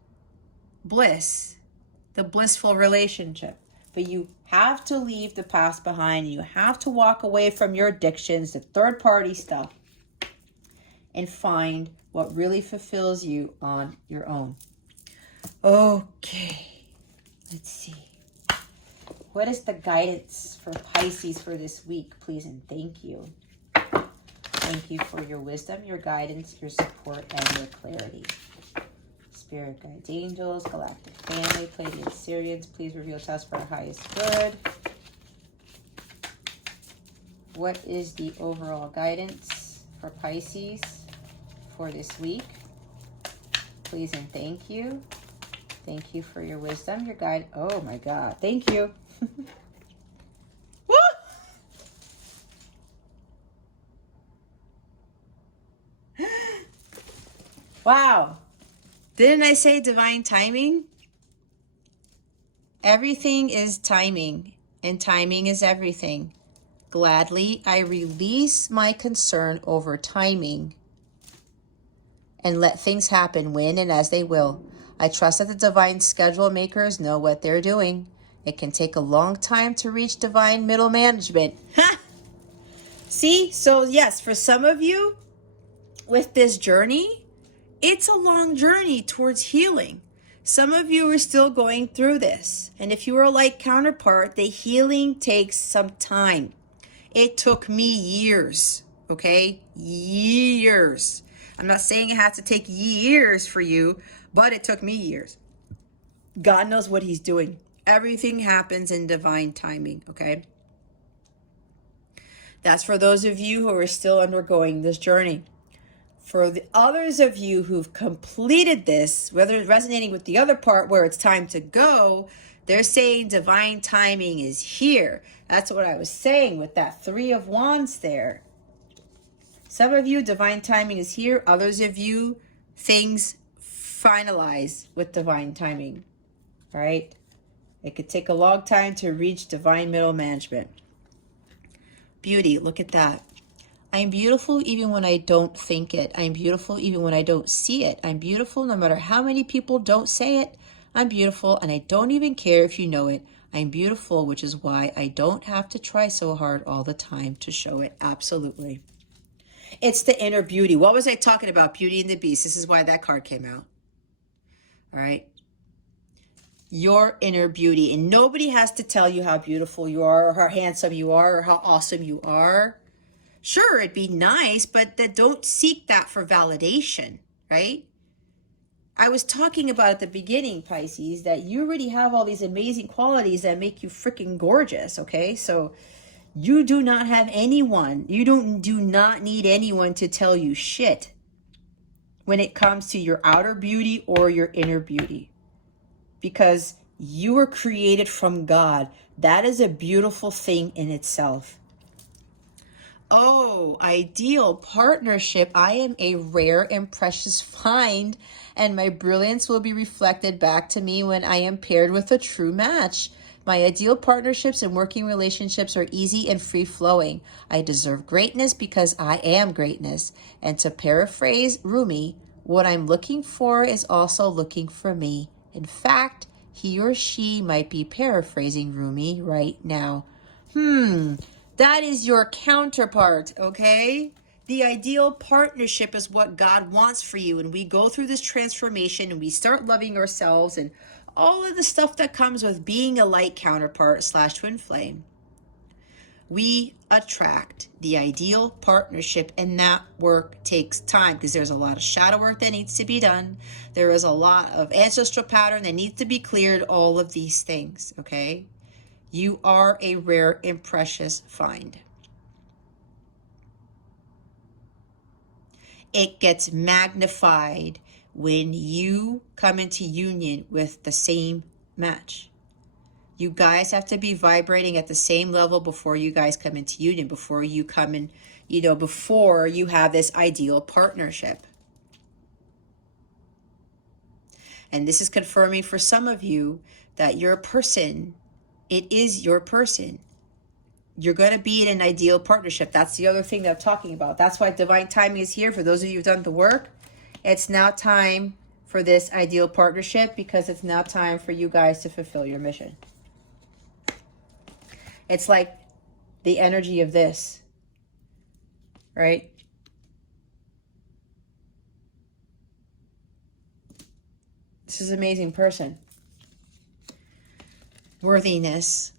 bliss, the blissful relationship. But you have to leave the past behind. You have to walk away from your addictions, the third party stuff, and find what really fulfills you on your own. Okay, let's see. What is the guidance for Pisces for this week, please and thank you. Thank you for your wisdom, your guidance, your support, and your clarity. Spirit guides, angels, galactic family, Pleiadian Syrians, please reveal to us for our highest good. What is the overall guidance for Pisces for this week? Please and thank you. Thank you for your wisdom, your guide. Oh my God, thank you. Woo! Wow. Didn't I say divine timing? Everything is timing, and timing is everything. Gladly, I release my concern over timing and let things happen when and as they will. I trust that the divine schedule makers know what they're doing. It can take a long time to reach divine middle management. Ha! See? So yes, for some of you, with this journey, it's a long journey towards healing. Some of you are still going through this. And if you are like counterpart, the healing takes some time. It took me years, okay? Years. I'm not saying it has to take years for you, but it took me years. God knows what he's doing. Everything happens in divine timing, okay? That's for those of you who are still undergoing this journey. For the others of you who've completed this, whether it's resonating with the other part where it's time to go, they're saying divine timing is here. That's what I was saying with that Three of Wands there. Some of you, divine timing is here. Others of you, things finalize with divine timing, all right? It could take a long time to reach divine middle management. Beauty, look at that. I'm beautiful even when I don't think it. I'm beautiful even when I don't see it. I'm beautiful no matter how many people don't say it. I'm beautiful and I don't even care if you know it. I'm beautiful, which is why I don't have to try so hard all the time to show it. Absolutely. It's the inner beauty. What was I talking about? Beauty and the Beast. This is why that card came out. All right. Your inner beauty. And nobody has to tell you how beautiful you are or how handsome you are or how awesome you are. Sure, it'd be nice, but don't seek that for validation, right? I was talking about at the beginning, Pisces, that you already have all these amazing qualities that make you freaking gorgeous, okay? So you do not have anyone, you do not need anyone to tell you shit when it comes to your outer beauty or your inner beauty. Because you were created from God. That is a beautiful thing in itself. Oh, ideal partnership. I am a rare and precious find, and my brilliance will be reflected back to me when I am paired with a true match. My ideal partnerships and working relationships are easy and free-flowing. I deserve greatness because I am greatness. And to paraphrase Rumi, what I'm looking for is also looking for me. In fact, he or she might be paraphrasing Rumi right now. That is your counterpart, okay? The ideal partnership is what God wants for you. And we go through this transformation and we start loving ourselves and all of the stuff that comes with being a light counterpart / twin flame. We attract the ideal partnership, and that work takes time because there's a lot of shadow work that needs to be done. There is a lot of ancestral pattern that needs to be cleared, all of these things, okay? You are a rare and precious find. It gets magnified when you come into union with the same match. You guys have to be vibrating at the same level before you guys come into union, before you come in, before you have this ideal partnership. And this is confirming for some of you that your person, it is your person. You're going to be in an ideal partnership. That's the other thing that I'm talking about. That's why divine timing is here. For those of you who've done the work, it's now time for this ideal partnership because it's now time for you guys to fulfill your mission. It's like the energy of this, right? This is an amazing person. Worthiness.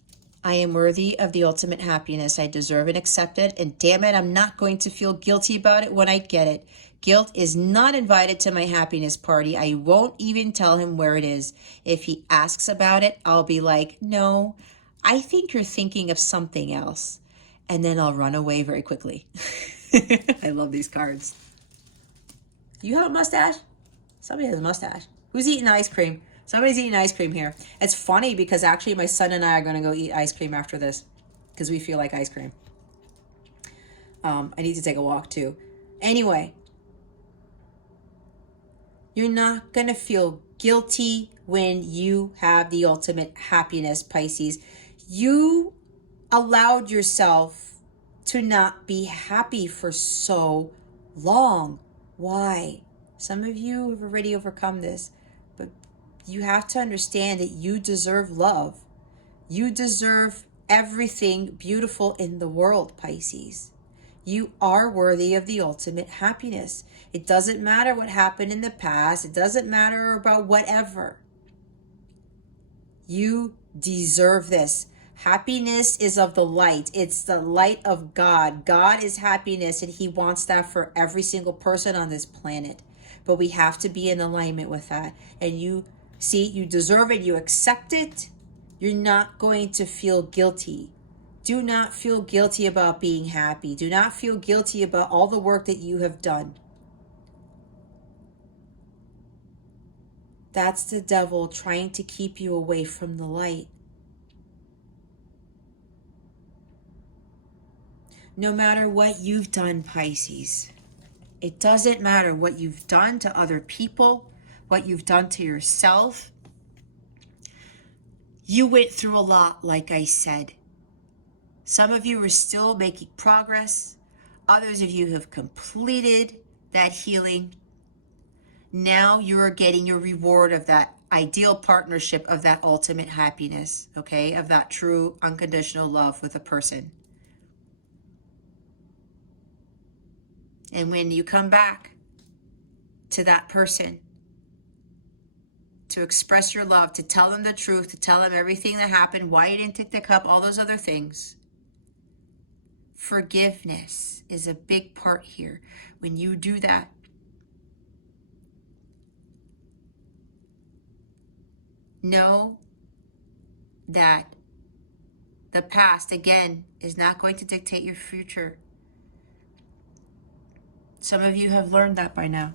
I am worthy of the ultimate happiness. I deserve and accept it. And damn it, I'm not going to feel guilty about it when I get it. Guilt is not invited to my happiness party. I won't even tell him where it is. If he asks about it, I'll be like, no, I think you're thinking of something else. And then I'll run away very quickly. I love these cards. You have a mustache? Somebody has a mustache. Who's eating ice cream? Somebody's eating ice cream here. It's funny because actually my son and I are going to go eat ice cream after this because we feel like ice cream. I need to take a walk too. Anyway, you're not going to feel guilty when you have the ultimate happiness, Pisces. You allowed yourself to not be happy for so long. Why? Some of you have already overcome this, but you have to understand that you deserve love. You deserve everything beautiful in the world, Pisces. You are worthy of the ultimate happiness. It doesn't matter what happened in the past. It doesn't matter about whatever. You deserve this. Happiness is of the light. It's the light of God. God is happiness, and he wants that for every single person on this planet. But we have to be in alignment with that. And you see, you deserve it. You accept it. You're not going to feel guilty. Do not feel guilty about being happy. Do not feel guilty about all the work that you have done. That's the devil trying to keep you away from the light. No matter what you've done, Pisces, it doesn't matter what you've done to other people, what you've done to yourself. You went through a lot, like I said. Some of you are still making progress. Others of you have completed that healing. Now you are getting your reward of that ideal partnership, of that ultimate happiness, okay? Of that true unconditional love with a person. And when you come back to that person to express your love, to tell them the truth, to tell them everything that happened, why you didn't take the cup, all those other things, forgiveness is a big part here. When you do that, know that the past, again, is not going to dictate your future. Some of you have learned that by now.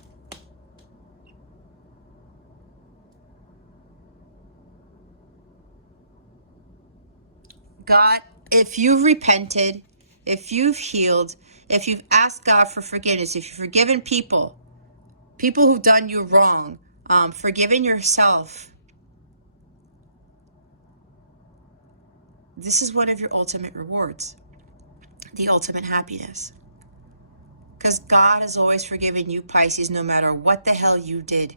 God, if you've repented, if you've healed, if you've asked God for forgiveness, if you've forgiven people who've done you wrong, forgiven yourself, this is one of your ultimate rewards, the ultimate happiness. Because God has always forgiven you, Pisces, no matter what the hell you did.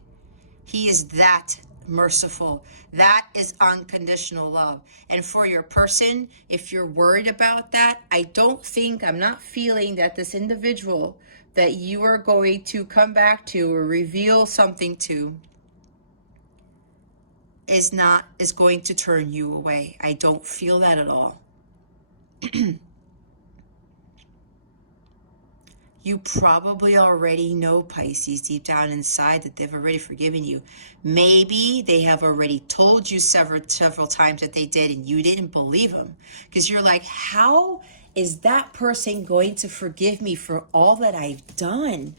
He is that merciful. That is unconditional love. And for your person, if you're worried about that, I'm not feeling that this individual that you are going to come back to or reveal something to is going to turn you away. I don't feel that at all. You probably already know, Pisces, deep down inside that they've already forgiven you. Maybe they have already told you several times that they did and you didn't believe them. Because you're like, how is that person going to forgive me for all that I've done?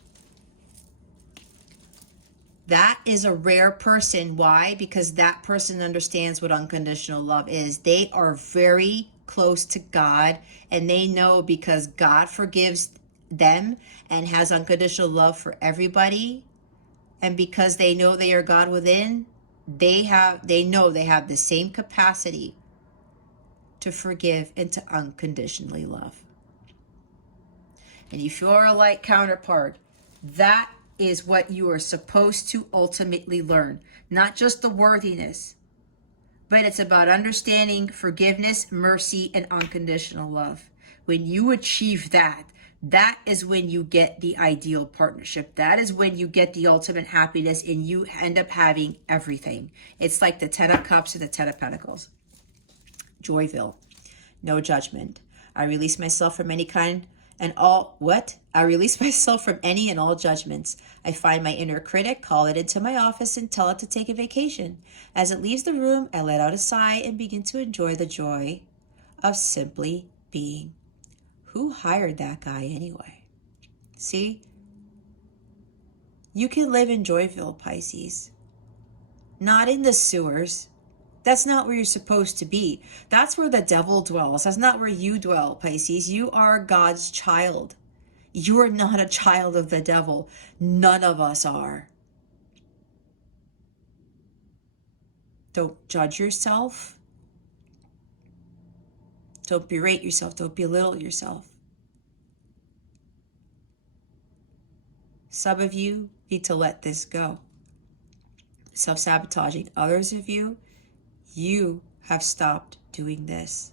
That is a rare person. Why? Because that person understands what unconditional love is. They are very close to God, and they know because God forgives them and has unconditional love for everybody, and because they know they are God within, they know they have the same capacity to forgive and to unconditionally love. And if you're a light counterpart, that is what you are supposed to ultimately learn. Not just the worthiness, but it's about understanding forgiveness, mercy, and unconditional love. When you achieve that, that is when you get the ideal partnership. That is when you get the ultimate happiness and you end up having everything. It's like the 10 of Cups and the 10 of Pentacles. Joyville. No judgment. I release myself from any kind and all, what? I release myself from any and all judgments. I find my inner critic, call it into my office, and tell it to take a vacation. As it leaves the room, I let out a sigh and begin to enjoy the joy of simply being. Who hired that guy anyway? See? You can live in Joyville, Pisces. Not in the sewers. That's not where you're supposed to be. That's where the devil dwells. That's not where you dwell, Pisces. You are God's child. You are not a child of the devil. None of us are. Don't judge yourself. Don't berate yourself. Don't belittle yourself. Some of you need to let this go. Self-sabotaging. Others of you, you have stopped doing this.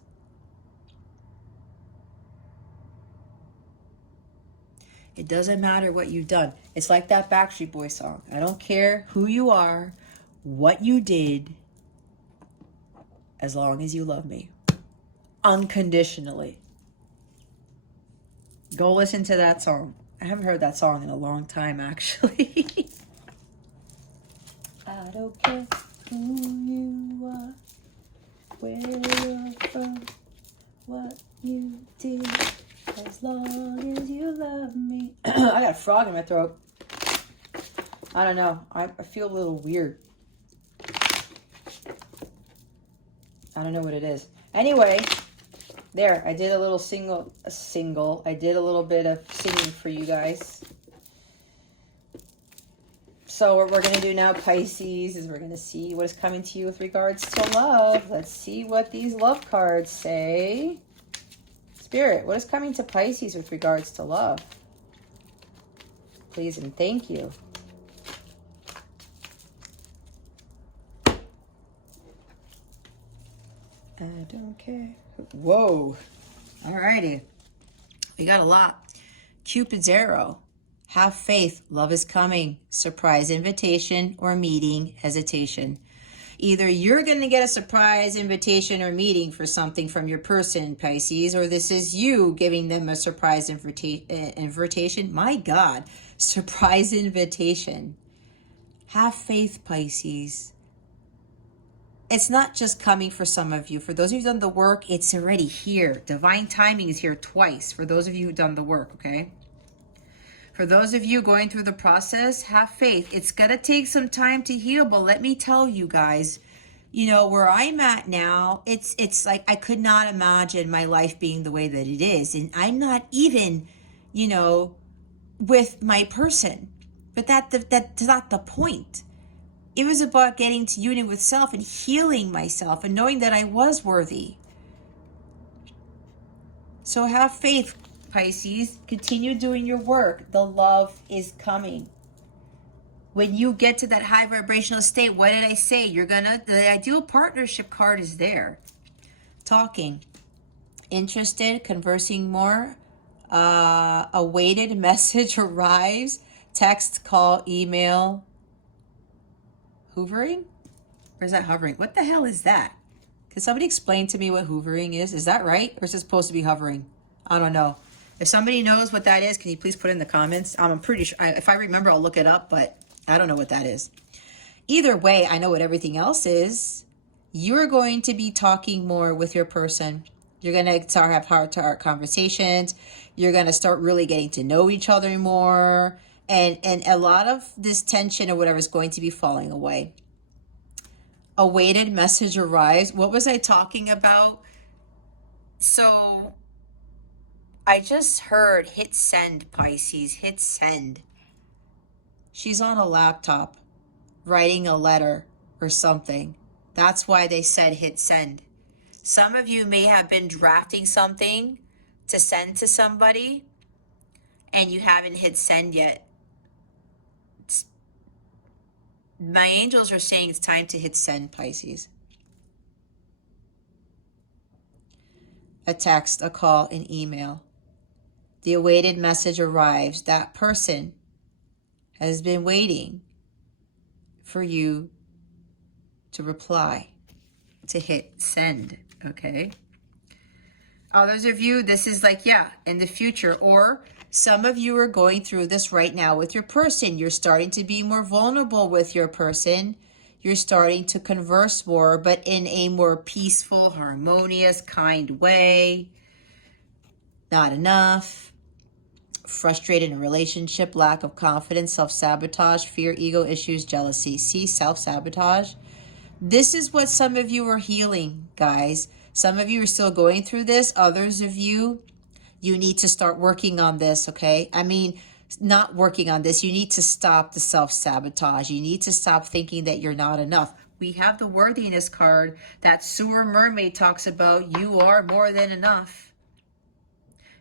It doesn't matter what you've done. It's like that Backstreet Boys song. I don't care who you are, what you did, as long as you love me. Unconditionally. Go listen to that song. I haven't heard that song in a long time, actually. I don't care who you are, where you're from, what you did, as long as you love me. I got a frog in my throat. I don't know. I feel a little weird. I don't know what it is. Anyway, there. I did a little single. I did a little bit of singing for you guys. So what we're going to do now, Pisces, is we're going to see what is coming to you with regards to love. Let's see what these love cards say. Spirit, what is coming to Pisces with regards to love? Please and thank you. I don't care. Whoa. Alrighty. We got a lot. Cupid's arrow. Have faith. Love is coming. Surprise invitation or meeting. Hesitation. Either you're going to get a surprise invitation or meeting for something from your person, Pisces, or this is you giving them a surprise invitation. My God. Surprise invitation. Have faith, Pisces. It's not just coming for some of you. For those of you who've done the work, it's already here. Divine timing is here twice for those of you who've done the work, okay? For those of you going through the process, have faith. It's going to take some time to heal, but let me tell you guys, you know, where I'm at now, it's like I could not imagine my life being the way that it is. And I'm not even, you know, with my person. But that's not the point. It was about getting to union with self and healing myself and knowing that I was worthy. So have faith, Pisces. Continue doing your work. The love is coming. When you get to that high vibrational state, what did I say? The ideal partnership card is there. Talking. Interested, conversing more. Awaited message arrives. Text, call, email. Hoovering? Or is that hovering? What the hell is that? Can somebody explain to me what hoovering is? Is that right? Or is it supposed to be hovering? I don't know. If somebody knows what that is, can you please put in the comments? I'm pretty sure. If I remember, I'll look it up, but I don't know what that is. Either way, I know what everything else is. You're going to be talking more with your person. You're going to start have heart-to-heart conversations. You're going to start really getting to know each other more. And a lot of this tension or whatever is going to be falling away. Awaited message arrives. What was I talking about? So I just heard hit send, Pisces. Hit send. She's on a laptop writing a letter or something. That's why they said hit send. Some of you may have been drafting something to send to somebody and you haven't hit send yet. My angels are saying it's time to hit send, Pisces. A text, a call, an email. The awaited message arrives. That person has been waiting for you to reply, to hit send, okay? Others of you, this is like, yeah, in the future. Or some of you are going through this right now with your person. You're starting to be more vulnerable with your person. You're starting to converse more, but in a more peaceful, harmonious, kind way. Not enough. Frustrated in a relationship, lack of confidence, self-sabotage, fear, ego issues, jealousy. See, self-sabotage. This is what some of you are healing, guys. Some of you are still going through this. Others of you, you need to start working on this, okay? I mean, not working on this. You need to stop the self-sabotage. You need to stop thinking that you're not enough. We have the worthiness card that Sewer Mermaid talks about. You are more than enough.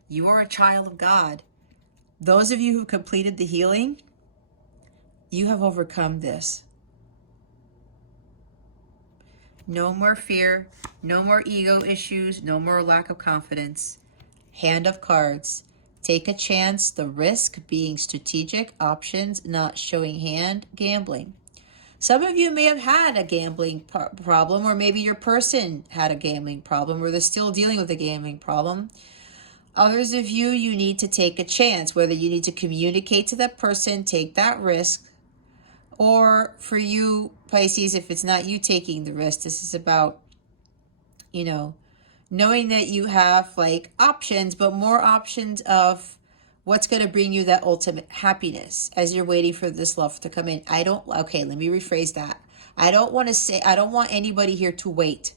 You are a child of God. Those of you who completed the healing, you have overcome this. No more fear, no more ego issues, no more lack of confidence. Hand of cards. Take a chance, the risk, being strategic, options, not showing hand, gambling. Some of you may have had a gambling problem, or maybe your person had a gambling problem, or they're still dealing with a gambling problem. Others of you, you need to take a chance, whether you need to communicate to that person, take that risk, or for you, Pisces, if it's not you taking the risk, this is about, you know, knowing that you have like options, but more options of what's going to bring you that ultimate happiness as you're waiting for this love to come in. Okay, let me rephrase that. I don't want anybody here to wait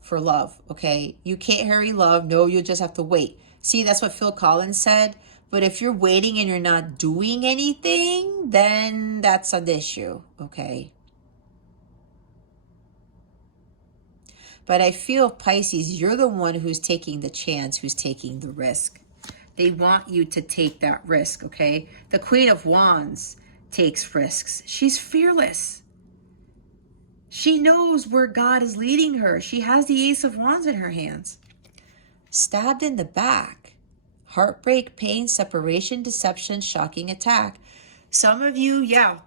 for love, okay? You can't hurry love. No, you'll just have to wait. See, that's what Phil Collins said. But if you're waiting and you're not doing anything, then that's an issue, okay? But I feel, Pisces, you're the one who's taking the chance, who's taking the risk. They want you to take that risk, okay? The Queen of Wands takes risks. She's fearless. She knows where God is leading her. She has the Ace of Wands in her hands. Stabbed in the back. Heartbreak, pain, separation, deception, shocking attack. Some of you, yeah,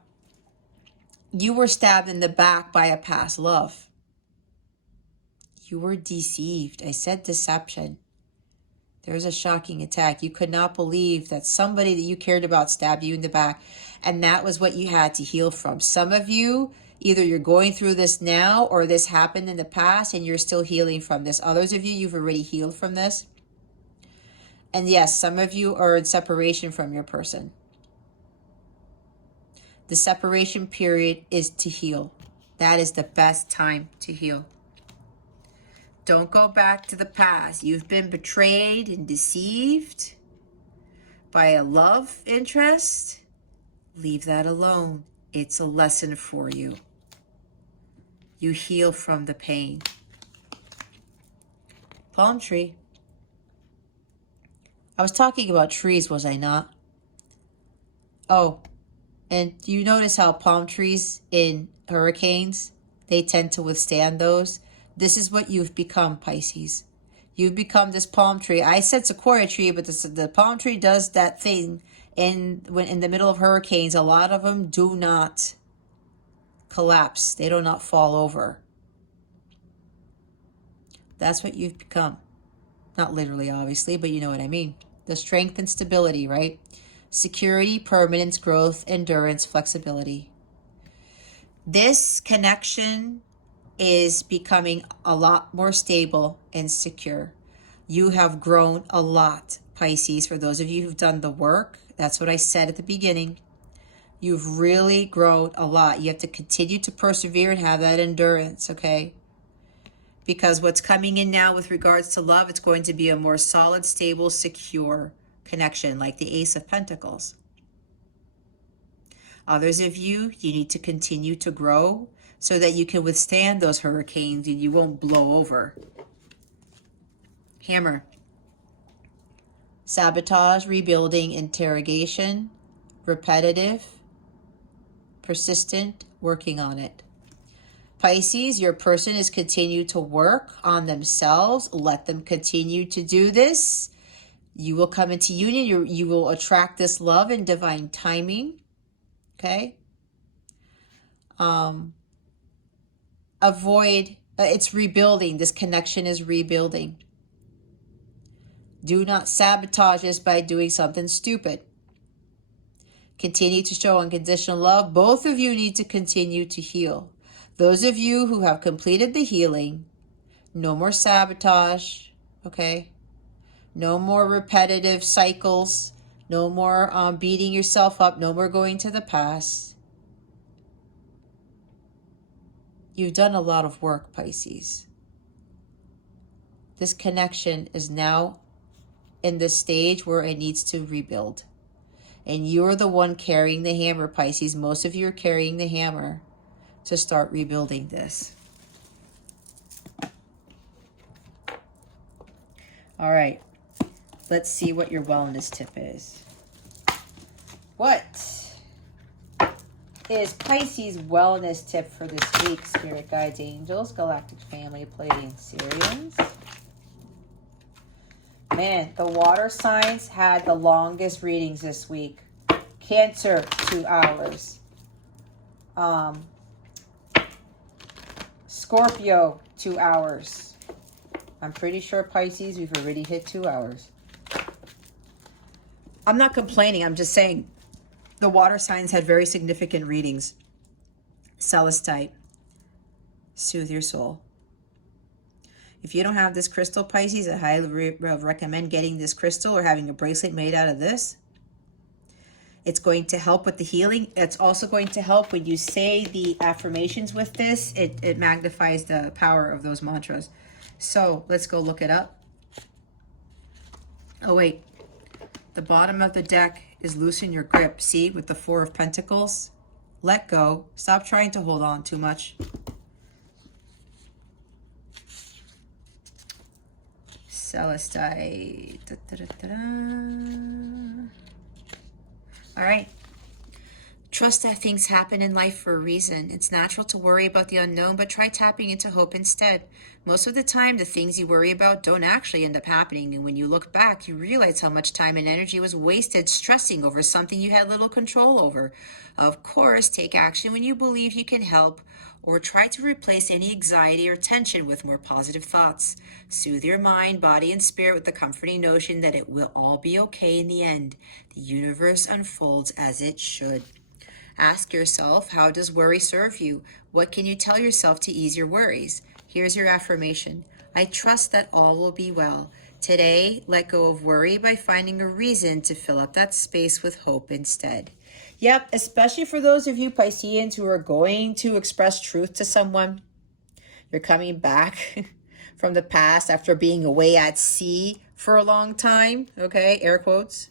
you were stabbed in the back by a past love. You were deceived. I said deception. There's a shocking attack. You could not believe that somebody that you cared about stabbed you in the back. And that was what you had to heal from. Some of you, either you're going through this now or this happened in the past and you're still healing from this. Others of you, you've already healed from this. And yes, some of you are in separation from your person. The separation period is to heal. That is the best time to heal. Don't go back to the past. You've been betrayed and deceived by a love interest. Leave that alone. It's a lesson for you. You heal from the pain. Palm tree. I was talking about trees, was I not? Oh, and you notice how palm trees in hurricanes, they tend to withstand those? This is what you've become, Pisces. You've become this palm tree. I said sequoia tree, but the palm tree does that thing. And when in the middle of hurricanes, a lot of them do not collapse. They do not fall over. That's what you've become. Not literally, obviously, but you know what I mean. The strength and stability, right? Security, permanence, growth, endurance, flexibility. This connection is becoming a lot more stable and secure. You have grown a lot, Pisces. For those of you who've done the work, that's what I said at the beginning. You've really grown a lot. You have to continue to persevere and have that endurance, okay? Because what's coming in now with regards to love, it's going to be a more solid, stable, secure connection, like the Ace of Pentacles. Others of you, you need to continue to grow so that you can withstand those hurricanes and you won't blow over. Hammer. Sabotage, rebuilding, interrogation, repetitive, persistent, working on it. Pisces, your person is continue to work on themselves. Let them continue to do this. You will come into union. You will attract this love and divine timing. Okay? Avoid, it's rebuilding. This connection is rebuilding. Do not sabotage this by doing something stupid. Continue to show unconditional love. Both of you need to continue to heal. Those of you who have completed the healing, no more sabotage, okay? No more repetitive cycles. No more beating yourself up. No more going to the past. You've done a lot of work, Pisces. This connection is now in the stage where it needs to rebuild. And you're the one carrying the hammer, Pisces. Most of you are carrying the hammer to start rebuilding this. All right. Let's see what your wellness tip is. What is Pisces' wellness tip for this week? Spirit guides, angels, galactic family, Pleiadian, Sirians. Man, the water signs had the longest readings this week. Cancer, 2 hours. Scorpio, 2 hours. I'm pretty sure, Pisces, we've already hit 2 hours. I'm not complaining. I'm just saying the water signs had very significant readings. Celestite, soothe your soul. If you don't have this crystal, Pisces, I highly recommend getting this crystal or having a bracelet made out of this. It's going to help with the healing. It's also going to help when you say the affirmations with this. It magnifies the power of those mantras. So let's go look it up. Oh, wait. The bottom of the deck is loosen your grip. See, with the 4 of Pentacles. Let go. Stop trying to hold on too much. Celestite. Da, da, da, da, da. All right. Trust that things happen in life for a reason. It's natural to worry about the unknown, but try tapping into hope instead. Most of the time, the things you worry about don't actually end up happening. And when you look back, you realize how much time and energy was wasted stressing over something you had little control over. Of course, take action when you believe you can help, or try to replace any anxiety or tension with more positive thoughts. Soothe your mind, body, and spirit with the comforting notion that it will all be okay in the end. The universe unfolds as it should. Ask yourself, how does worry serve you? What can you tell yourself to ease your worries? Here's your affirmation. I trust that all will be well. Today, let go of worry by finding a reason to fill up that space with hope instead. Yep, especially for those of you Pisceans who are going to express truth to someone. You're coming back from the past after being away at sea for a long time. Okay, air quotes.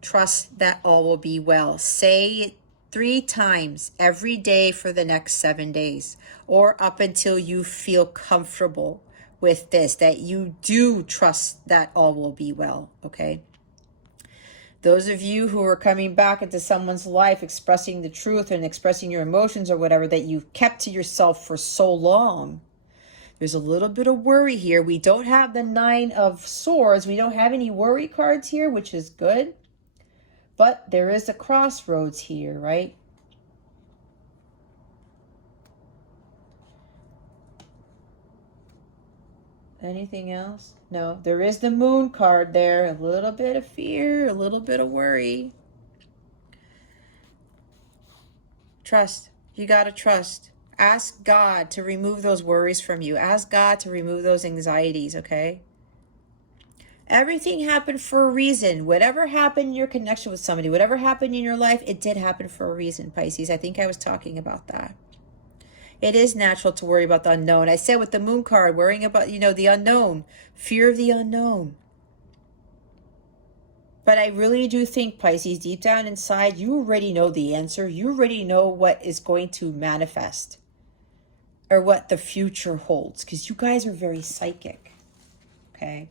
Trust that all will be well. Say it 3 times every day for the next 7 days, or up until you feel comfortable with this, that you do trust that all will be well, okay? Those of you who are coming back into someone's life, expressing the truth and expressing your emotions or whatever that you've kept to yourself for so long, there's a little bit of worry here. We don't have the Nine of Swords. We don't have any worry cards here, which is good. But there is a crossroads here, right? Anything else? No, there is the Moon card there. A little bit of fear, a little bit of worry. Trust. You got to trust. Ask God to remove those worries from you. Ask God to remove those anxieties, okay? Everything happened for a reason. Whatever happened in your connection with somebody, whatever happened in your life, it did happen for a reason, Pisces. I think I was talking about that. It is natural to worry about the unknown. I said with the Moon card, worrying about, the unknown, fear of the unknown. But I really do think, Pisces, deep down inside, you already know the answer. You already know what is going to manifest or what the future holds, because you guys are very psychic, okay?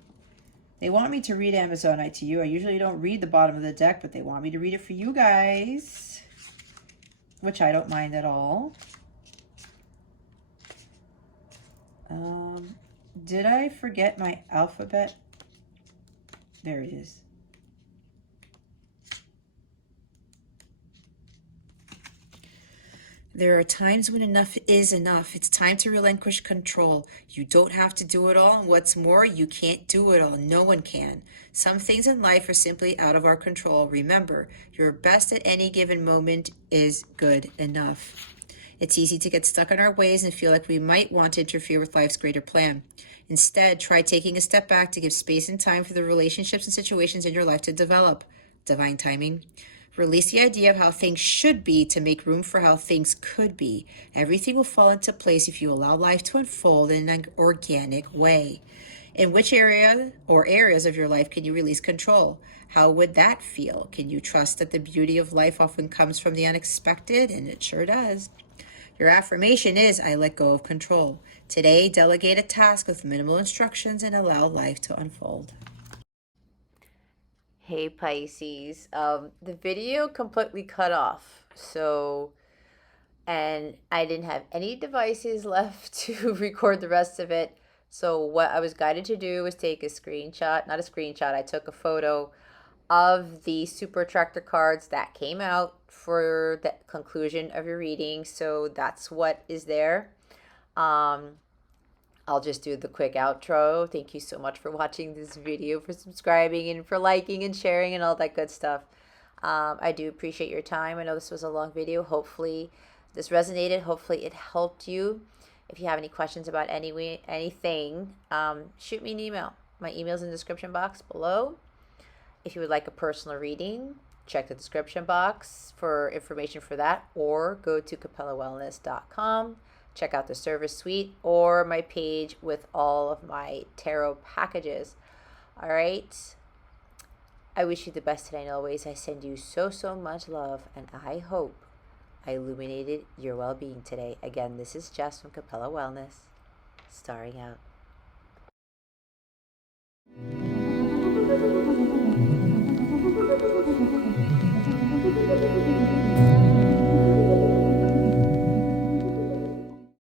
They want me to read Amazonite to you. I usually don't read the bottom of the deck, but they want me to read it for you guys, which I don't mind at all. Did I forget my alphabet? There it is. There are times when enough is enough. It's time to relinquish control. You don't have to do it all, and what's more, you can't do it all. No one can. Some things in life are simply out of our control. Remember, your best at any given moment is good enough. It's easy to get stuck in our ways and feel like we might want to interfere with life's greater plan. Instead, try taking a step back to give space and time for the relationships and situations in your life to develop. Divine timing. Release the idea of how things should be to make room for how things could be. Everything will fall into place if you allow life to unfold in an organic way. In which area or areas of your life can you release control? How would that feel? Can you trust that the beauty of life often comes from the unexpected? And it sure does. Your affirmation is, I let go of control. Today, delegate a task with minimal instructions and allow life to unfold. Hey Pisces, the video completely cut off, and I didn't have any devices left to record the rest of it. So what I was guided to do was take a screenshot, not a screenshot, I took a photo of the super attractor cards that came out for the conclusion of your reading. So that's what is there. I'll just do the quick outro. Thank you so much for watching this video, for subscribing, and for liking and sharing and all that good stuff. I do appreciate your time. I know this was a long video. Hopefully this resonated. Hopefully it helped you. If you have any questions about anything, shoot me an email. My email's in the description box below. If you would like a personal reading, check the description box for information for that, or go to capellawellness.com. Check out the service suite or my page with all of my tarot packages. All right. I wish you the best today and always. I send you so much love, and I hope I illuminated your well-being today. Again, this is Jess from Capella Wellness, starring out.